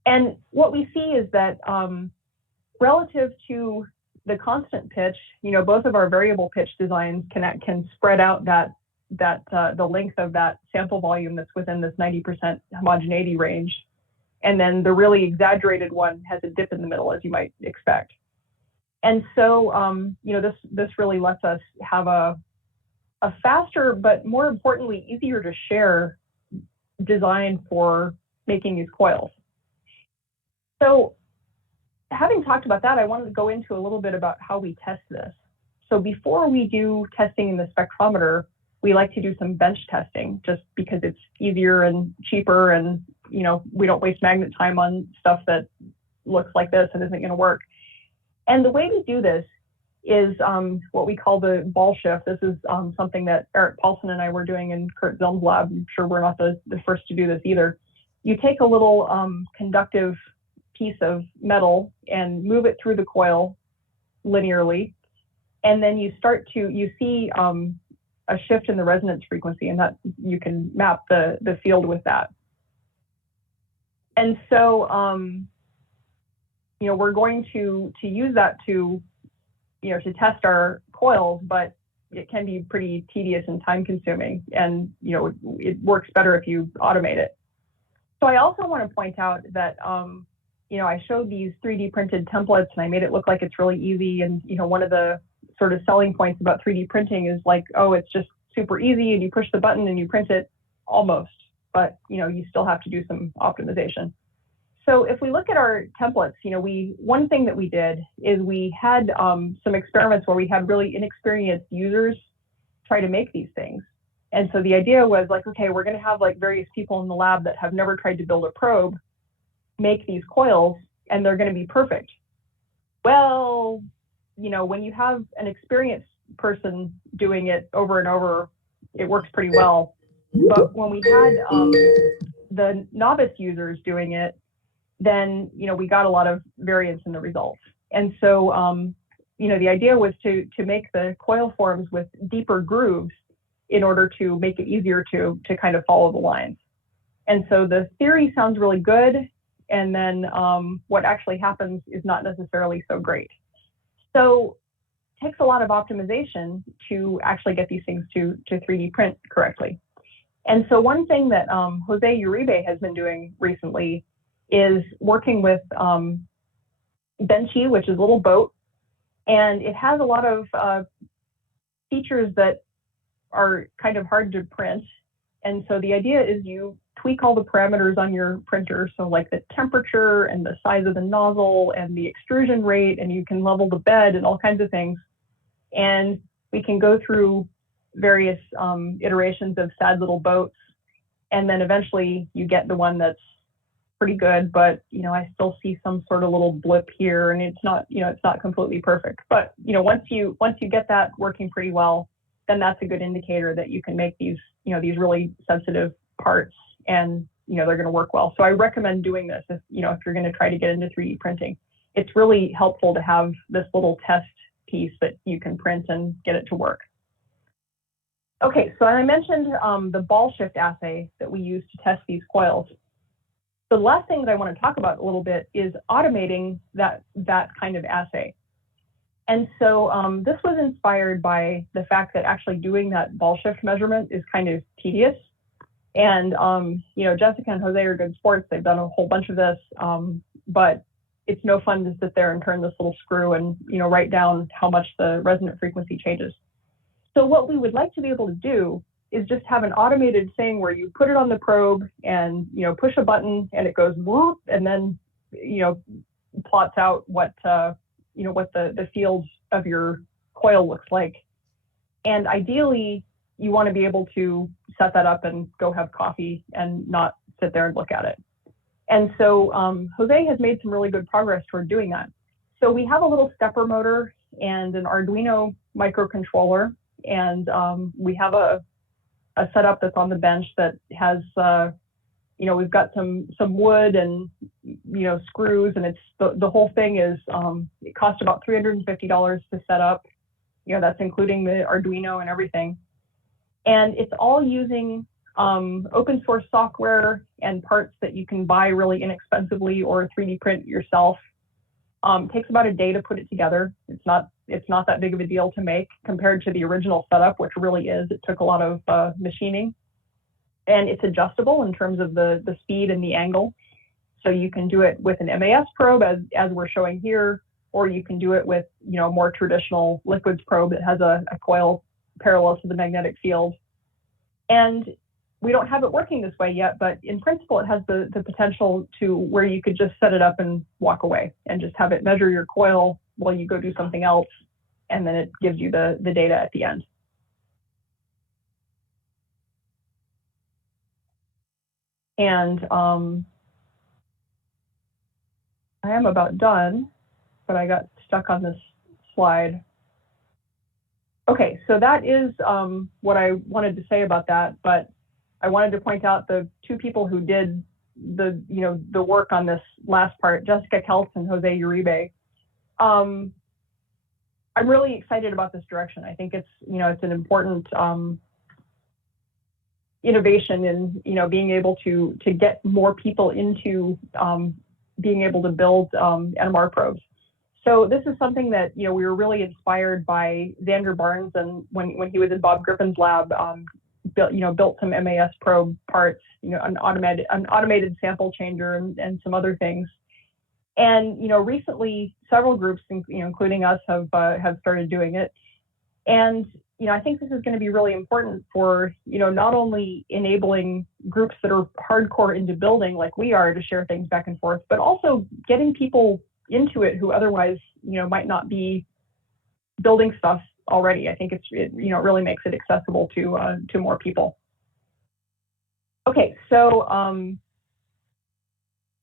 And what we see is that relative to the constant pitch, both of our variable pitch designs can spread out the length of that sample volume that's within this 90% homogeneity range. And then the really exaggerated one has a dip in the middle, as you might expect. And so, this really lets us have a faster, but more importantly, easier to share design for making these coils. So having talked about that, I wanted to go into a little bit about how we test this. So before we do testing in the spectrometer, we like to do some bench testing just because it's easier and cheaper, and we don't waste magnet time on stuff that looks like this and isn't going to work. And the way we do this is what we call the ball shift. This is something that Eric Paulson and I were doing in Kurt Zilm's lab. I'm sure we're not the first to do this either. You take a little conductive piece of metal and move it through the coil linearly, and then you see a shift in the resonance frequency, and that you can map the field with that. And so we're going to use that to test our coils, but it can be pretty tedious and time consuming, and it works better if you automate it. So I also want to point out that I showed these 3D printed templates, and I made it look like it's really easy. And one of the sort of selling points about 3D printing is like, oh, it's just super easy, and you push the button and you print it almost, but you still have to do some optimization. So if we look at our templates, one thing that we did is we had some experiments where we had really inexperienced users try to make these things. And so the idea was like, okay, we're going to have like various people in the lab that have never tried to build a probe make these coils, and they're going to be perfect. Well, when you have an experienced person doing it over and over, it works pretty well. But when we had the novice users doing it, then we got a lot of variance in the results. And so the idea was to make the coil forms with deeper grooves in order to make it easier to kind of follow the lines. And so the theory sounds really good, and then what actually happens is not necessarily so great. So it takes a lot of optimization to actually get these things to 3D print correctly. And so one thing that Jose Uribe has been doing recently is working with Benchy, which is a little boat, and it has a lot of features that are kind of hard to print. And so the idea is you tweak all the parameters on your printer. So like the temperature and the size of the nozzle and the extrusion rate, and you can level the bed and all kinds of things. And we can go through various iterations of sad little boats. And then eventually you get the one that's pretty good, but I still see some sort of little blip here, and it's not completely perfect. But once you get that working pretty well, then that's a good indicator that you can make these really sensitive parts, and they're going to work well. So I recommend doing this if you're going to try to get into 3D printing. It's really helpful to have this little test piece that you can print and get it to work. Okay, so I mentioned the ball shift assay that we use to test these coils. The last thing that I want to talk about a little bit is automating that kind of assay. And so this was inspired by the fact that actually doing that ball shift measurement is kind of tedious. And Jessica and Jose are good sports. They've done a whole bunch of this, but it's no fun to sit there and turn this little screw and write down how much the resonant frequency changes. So what we would like to be able to do is just have an automated thing where you put it on the probe and push a button and it goes whoop, and then plots out what the field of your coil looks like. And ideally, you want to be able to set that up and go have coffee and not sit there and look at it. And so Jose has made some really good progress toward doing that. So we have a little stepper motor and an Arduino microcontroller, and we have a setup that's on the bench that has we've got some wood and screws, and it's the whole thing is it costs about $350 to set up. That's including the Arduino and everything, and it's all using open source software and parts that you can buy really inexpensively or 3D print yourself. Takes about a day to put it together. It's not that big of a deal to make compared to the original setup, which really is. It took a lot of machining, and it's adjustable in terms of the speed and the angle. So you can do it with an MAS probe, as we're showing here, or you can do it with more traditional liquids probe that has a coil parallel to the magnetic field. And we don't have it working this way yet, but in principle, it has the potential to where you could just set it up and walk away and just have it measure your coil while you go do something else, and then it gives you the data at the end. And I am about done, but I got stuck on this slide. Okay, so that is what I wanted to say about that, but I wanted to point out the two people who did the work on this last part, Jessica Keltz and Jose Uribe. I'm really excited about this direction. I think it's it's an important innovation in being able to get more people into being able to build NMR probes. So this is something that we were really inspired by Xander Barnes, and when he was in Bob Griffin's lab, built some MAS probe parts, an automated sample changer and some other things. And recently several groups, including us, have started doing it. And I think this is going to be really important for not only enabling groups that are hardcore into building like we are to share things back and forth, but also getting people into it who otherwise might not be building stuff already. I think it really makes it accessible to more people. Okay, so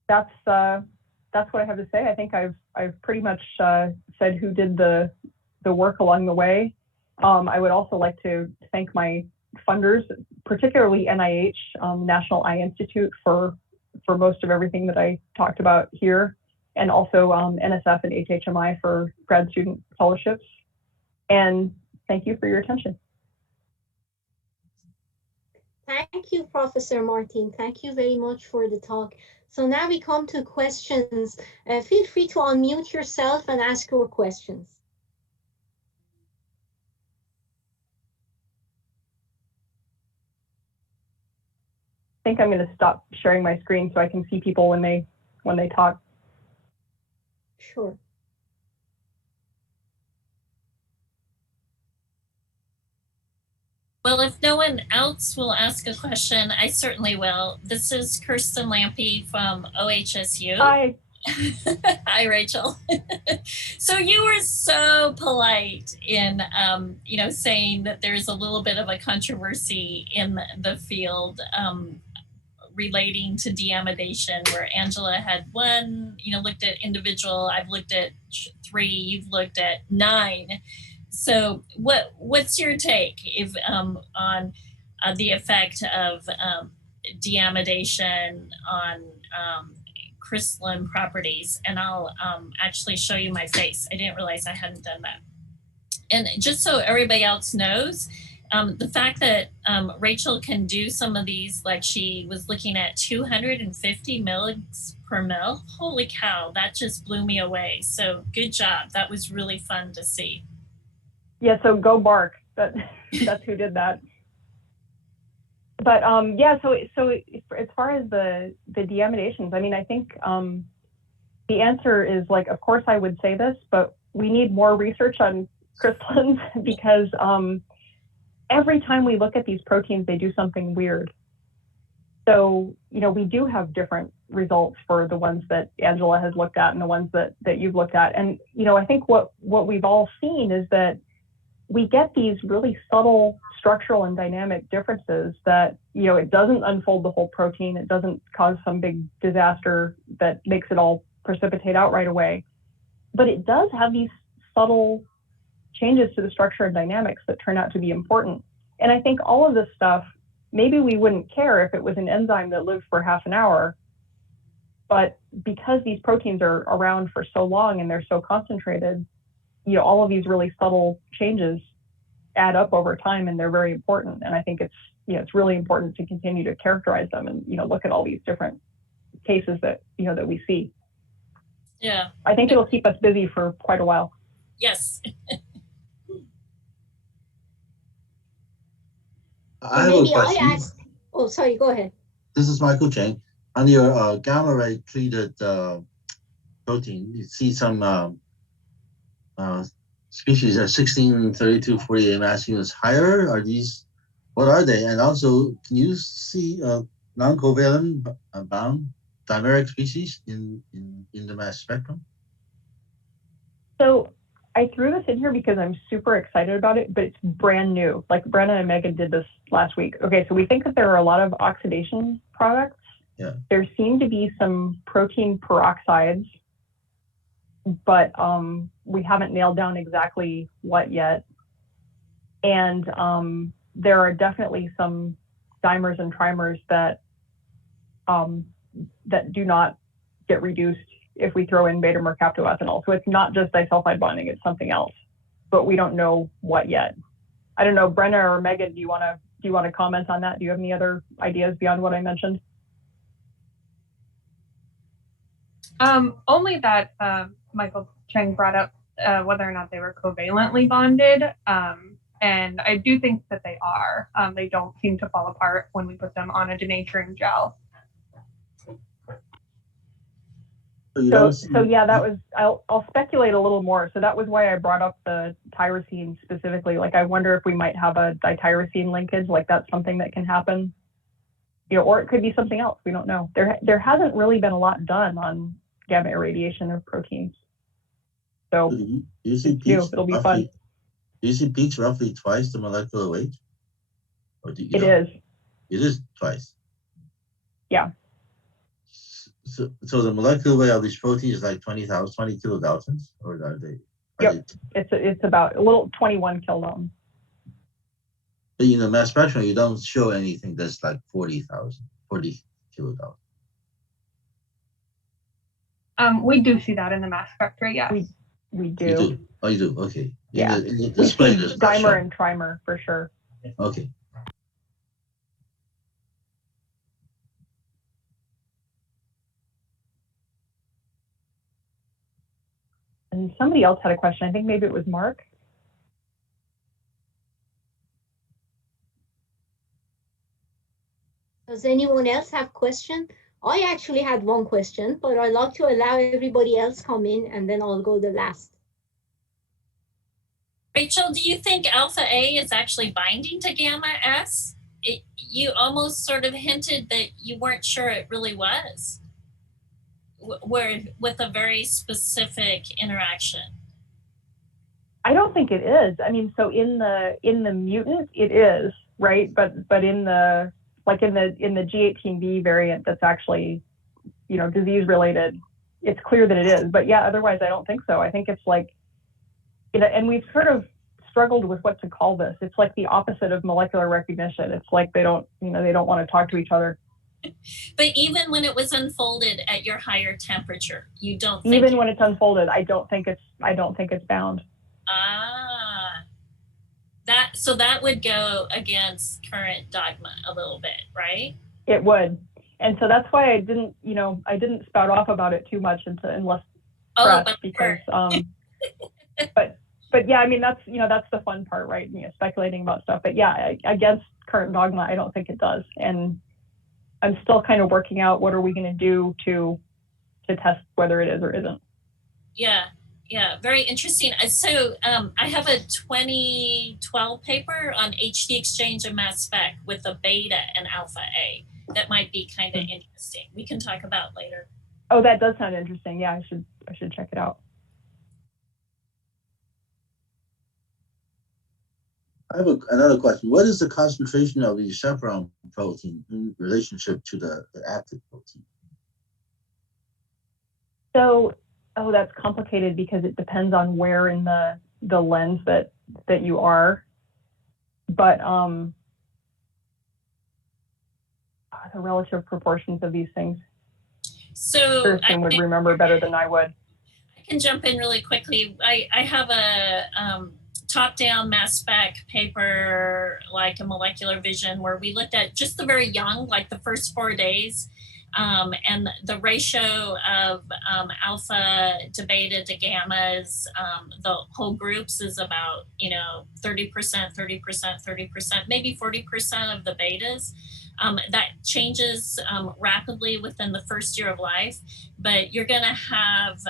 that's what I have to say. I think I've pretty much said who did the work along the way. I would also like to thank my funders, particularly NIH, National Eye Institute, for most of everything that I talked about here, and also NSF and HHMI for grad student fellowships. And thank you for your attention. Thank you, Professor Martin. Thank you very much for the talk. So now we come to questions. Feel free to unmute yourself and ask your questions. I think I'm going to stop sharing my screen so I can see people when they talk. Sure. Well, if no one else will ask a question, I certainly will. This is Kirsten Lampe from OHSU. Hi. Hi, Rachel. So you were so polite in, saying that there's a little bit of a controversy in the field relating to deamidation, where Angela had one, looked at individual. I've looked at 3. You've looked at 9. So what's your take on the effect of deamidation on crystalline properties? And I'll actually show you my face. I didn't realize I hadn't done that. And just so everybody else knows, the fact that Rachel can do some of these, like she was looking at 250 milligs per mil. Holy cow, that just blew me away. So good job. That was really fun to see. Yeah, so go Bark. That's who did that. But yeah, so as far as the deamidations, I mean, I think the answer is, like, of course I would say this, but we need more research on crystallins because every time we look at these proteins, they do something weird. So, we do have different results for the ones that Angela has looked at and the ones that you've looked at. And, I think what we've all seen is that we get these really subtle structural and dynamic differences that, it doesn't unfold the whole protein. It doesn't cause some big disaster that makes it all precipitate out right away. But it does have these subtle changes to the structure and dynamics that turn out to be important. And I think all of this stuff, maybe we wouldn't care if it was an enzyme that lived for half an hour, but because these proteins are around for so long and they're so concentrated, all of these really subtle changes add up over time, and they're very important. And I think it's really important to continue to characterize them and, look at all these different cases that, that we see. Yeah. I think it'll keep us busy for quite a while. Yes. I have a question. Oh, sorry, go ahead. This is Michael Chang. On your gamma ray treated protein, you see some species at 16, 32, 48 mass units higher. What are they? And also, can you see non-covalent bound dimeric species in the mass spectrum? So I threw this in here because I'm super excited about it, but it's brand new. Like Brenna and Megan did this last week. Okay, so we think that there are a lot of oxidation products. Yeah. There seem to be some protein peroxides, but we haven't nailed down exactly what yet. And there are definitely some dimers and trimers that do not get reduced if we throw in beta-mercaptoethanol. So it's not just disulfide bonding, it's something else, but we don't know what yet. I don't know, Brenna or Megan, do you want to comment on that? Do you have any other ideas beyond what I mentioned? Only that Michael Chang brought up whether or not they were covalently bonded. And I do think that they are. They don't seem to fall apart when we put them on a denaturing gel. So yeah, that was, I'll speculate a little more. So that was why I brought up the tyrosine specifically. Like, I wonder if we might have a dityrosine linkage, like that's something that can happen, or it could be something else. We don't know. There hasn't really been a lot done on gamma irradiation of proteins. So you see peaks, it'll be fun. Do you see peaks roughly twice the molecular weight? Or do you It is. It is twice. Yeah. So the molecular weight of these proteins is like 20 kilodaltons, or are they? Yep. It's about a little 21 kilodaltons. But in the mass spectrum, you don't show anything that's like 40 kilodaltons. We do see that in the mass spectra, yes. We do. You do? Oh, you do? Okay. Yeah. In the We see dimer dimer and trimer for sure. Okay. And somebody else had a question. I think maybe it was Mark. Does anyone else have question? I actually had one question, but I'd like to allow everybody else come in and then I'll go the last. Rachel, do you think alpha A is actually binding to gamma S? You almost sort of hinted that you weren't sure it really was, where with a very specific interaction. I don't think it is. I mean, so in the mutant, it is, right? But in the G18V variant, that's actually, disease related, it's clear that it is. But yeah, otherwise, I don't think so. I think it's like, and we've sort of struggled with what to call this. It's like the opposite of molecular recognition. It's like they don't want to talk to each other. But even when it was unfolded at your higher temperature, you don't think even when it's unfolded, I don't think it's bound. So that would go against current dogma a little bit, right? It would. And so that's why I didn't spout off about it too much unless pressed, because but yeah, I mean, that's the fun part, right? Speculating about stuff. But yeah, against current dogma, I don't think it does. And I'm still kind of working out what are we going to do to test whether it is or isn't. Yeah, very interesting. So I have a 2012 paper on HD exchange and mass spec with a beta and alpha A that might be kind of interesting. We can talk about later. Oh, that does sound interesting. Yeah, I should check it out. I have another question. What is the concentration of the chaperone protein in relationship to the active protein? So, that's complicated because it depends on where in the lens that you are. But the relative proportions of these things. So Kirsten would remember better than I would. I can jump in really quickly. I have a top-down mass spec paper, like a molecular vision, where we looked at just the very young, like the first 4 days, and the ratio of alpha to beta to gammas, the whole groups is about 30%, 30%, 30%, maybe 40% of the betas. That changes rapidly within the first year of life, but you're going to have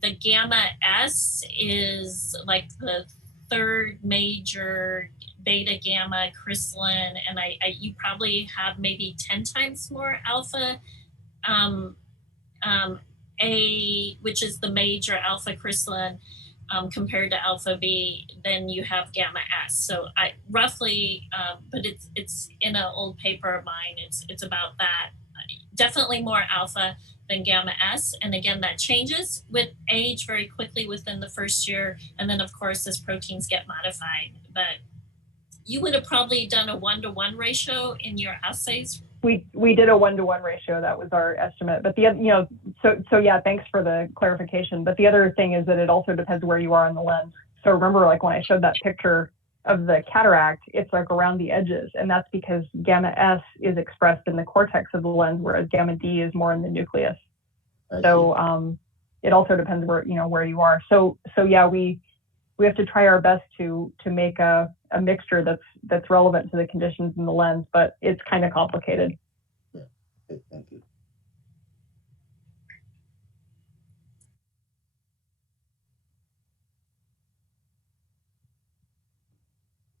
the gamma S is like the third major beta gamma crystalline, and you probably have maybe 10 times more alpha A, which is the major alpha crystalline, compared to alpha B, then you have gamma S. So I roughly, but it's in an old paper of mine, it's about that. Definitely more alpha than gamma S. And again, that changes with age very quickly within the first year. And then of course, as proteins get modified. But you would have probably done a 1-to-1 ratio in your assays. We did a 1-to-1 ratio. That was our estimate. But so yeah, thanks for the clarification. But the other thing is that it also depends where you are on the lens. So remember, like when I showed that picture of the cataract, it's like around the edges, and that's because gamma S is expressed in the cortex of the lens, whereas gamma D is more in the nucleus. So it also depends where you are. So yeah, we have to try our best to make a mixture that's relevant to the conditions in the lens, but it's kind of complicated. Yeah. Okay, thank you.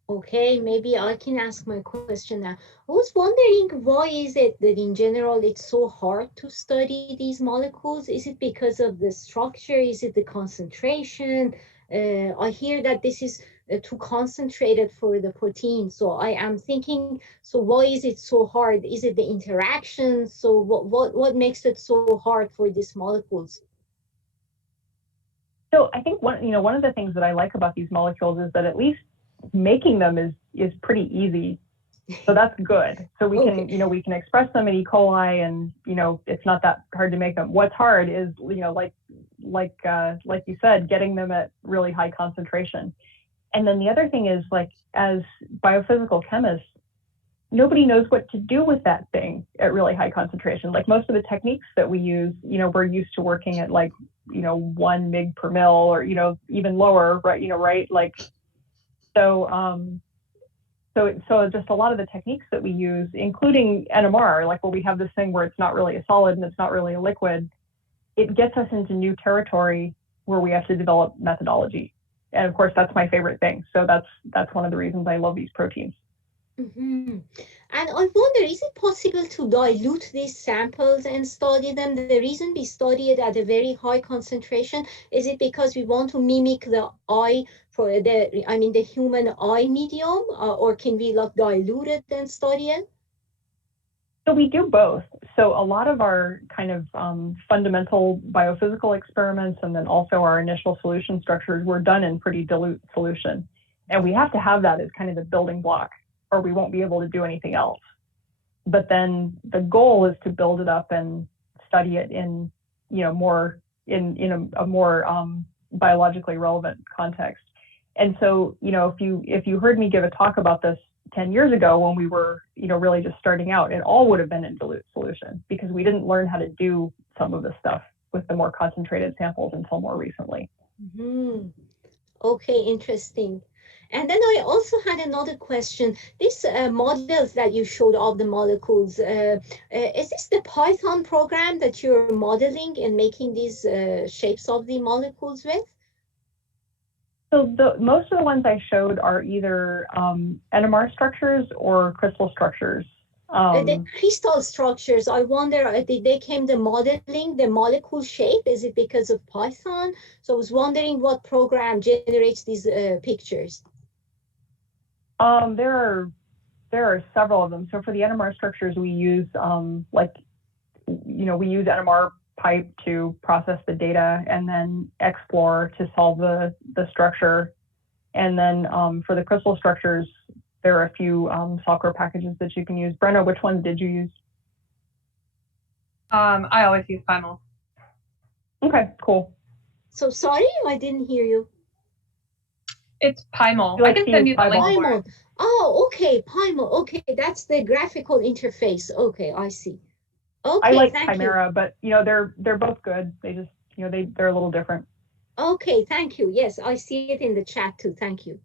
Okay, maybe I can ask my question now. I was wondering, why is it that in general it's so hard to study these molecules? Is it because of the structure? Is it the concentration? I hear that this is too concentrated for the protein. So I am thinking, so why is it so hard? Is it the interaction? So what makes it so hard for these molecules? So I think one of the things that I like about these molecules is that at least making them is pretty easy. So that's good. So we can, we can express them in E. coli, and, it's not that hard to make them. What's hard is, like you said, getting them at really high concentration. And then the other thing is, like, as biophysical chemists, nobody knows what to do with that thing at really high concentration. Like most of the techniques that we use, we're used to working at 1 mg per mil, or, even lower, right? Right. Like, so just a lot of the techniques that we use, including NMR, like where we have this thing where it's not really a solid and it's not really a liquid, it gets us into new territory where we have to develop methodology. And of course, that's my favorite thing. So that's one of the reasons I love these proteins. Mm-hmm. And I wonder, is it possible to dilute these samples and study them? The reason we study it at a very high concentration, is it because we want to mimic the eye for the human eye medium, or can we like dilute it and study it? So we do both. So a lot of our kind of fundamental biophysical experiments and then also our initial solution structures were done in pretty dilute solution. And we have to have that as kind of the building block, or we won't be able to do anything else. But then the goal is to build it up and study it in, more in a more biologically relevant context. And so, if you heard me give a talk about this 10 years ago when we were, really just starting out, it all would have been in dilute solution because we didn't learn how to do some of the stuff with the more concentrated samples until more recently. Mm-hmm. Okay, interesting. And then I also had another question. These models that you showed of the molecules, is this the Python program that you're modeling and making these shapes of the molecules with? So most of the ones I showed are either NMR structures or crystal structures. The crystal structures, I wonder, did they came the modeling, the molecule shape? Is it because of Python? So I was wondering what program generates these pictures. There are several of them. So for the NMR structures, we use we use NMR pipe to process the data, and then Explore to solve the structure. And then for the crystal structures, there are a few software packages that you can use. Brenna, which ones did you use? I always use Primal. Okay, cool. So sorry, I didn't hear you. It's Primal. Like I can send you the link for it. Oh, okay, Primal. Okay, that's the graphical interface. Okay, I see. Okay, I like thank Chimera, you. but they're both good. They just they're a little different. Okay, thank you. Yes, I see it in the chat too. Thank you.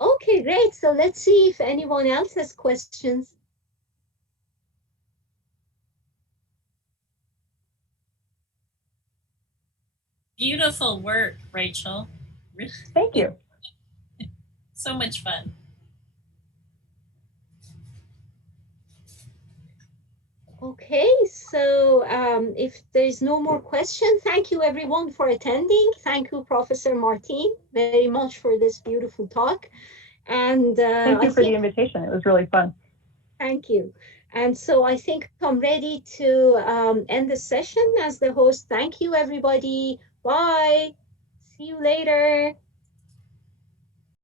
Okay, great. So let's see if anyone else has questions. Beautiful work, Rachel. Thank you. So much fun. Okay, so if there's no more questions, thank you everyone for attending. Thank you, Professor Martin, very much for this beautiful talk. And thank you for the invitation. It was really fun. Thank you. And so I think I'm ready to end the session as the host. Thank you, everybody. Bye. See you later.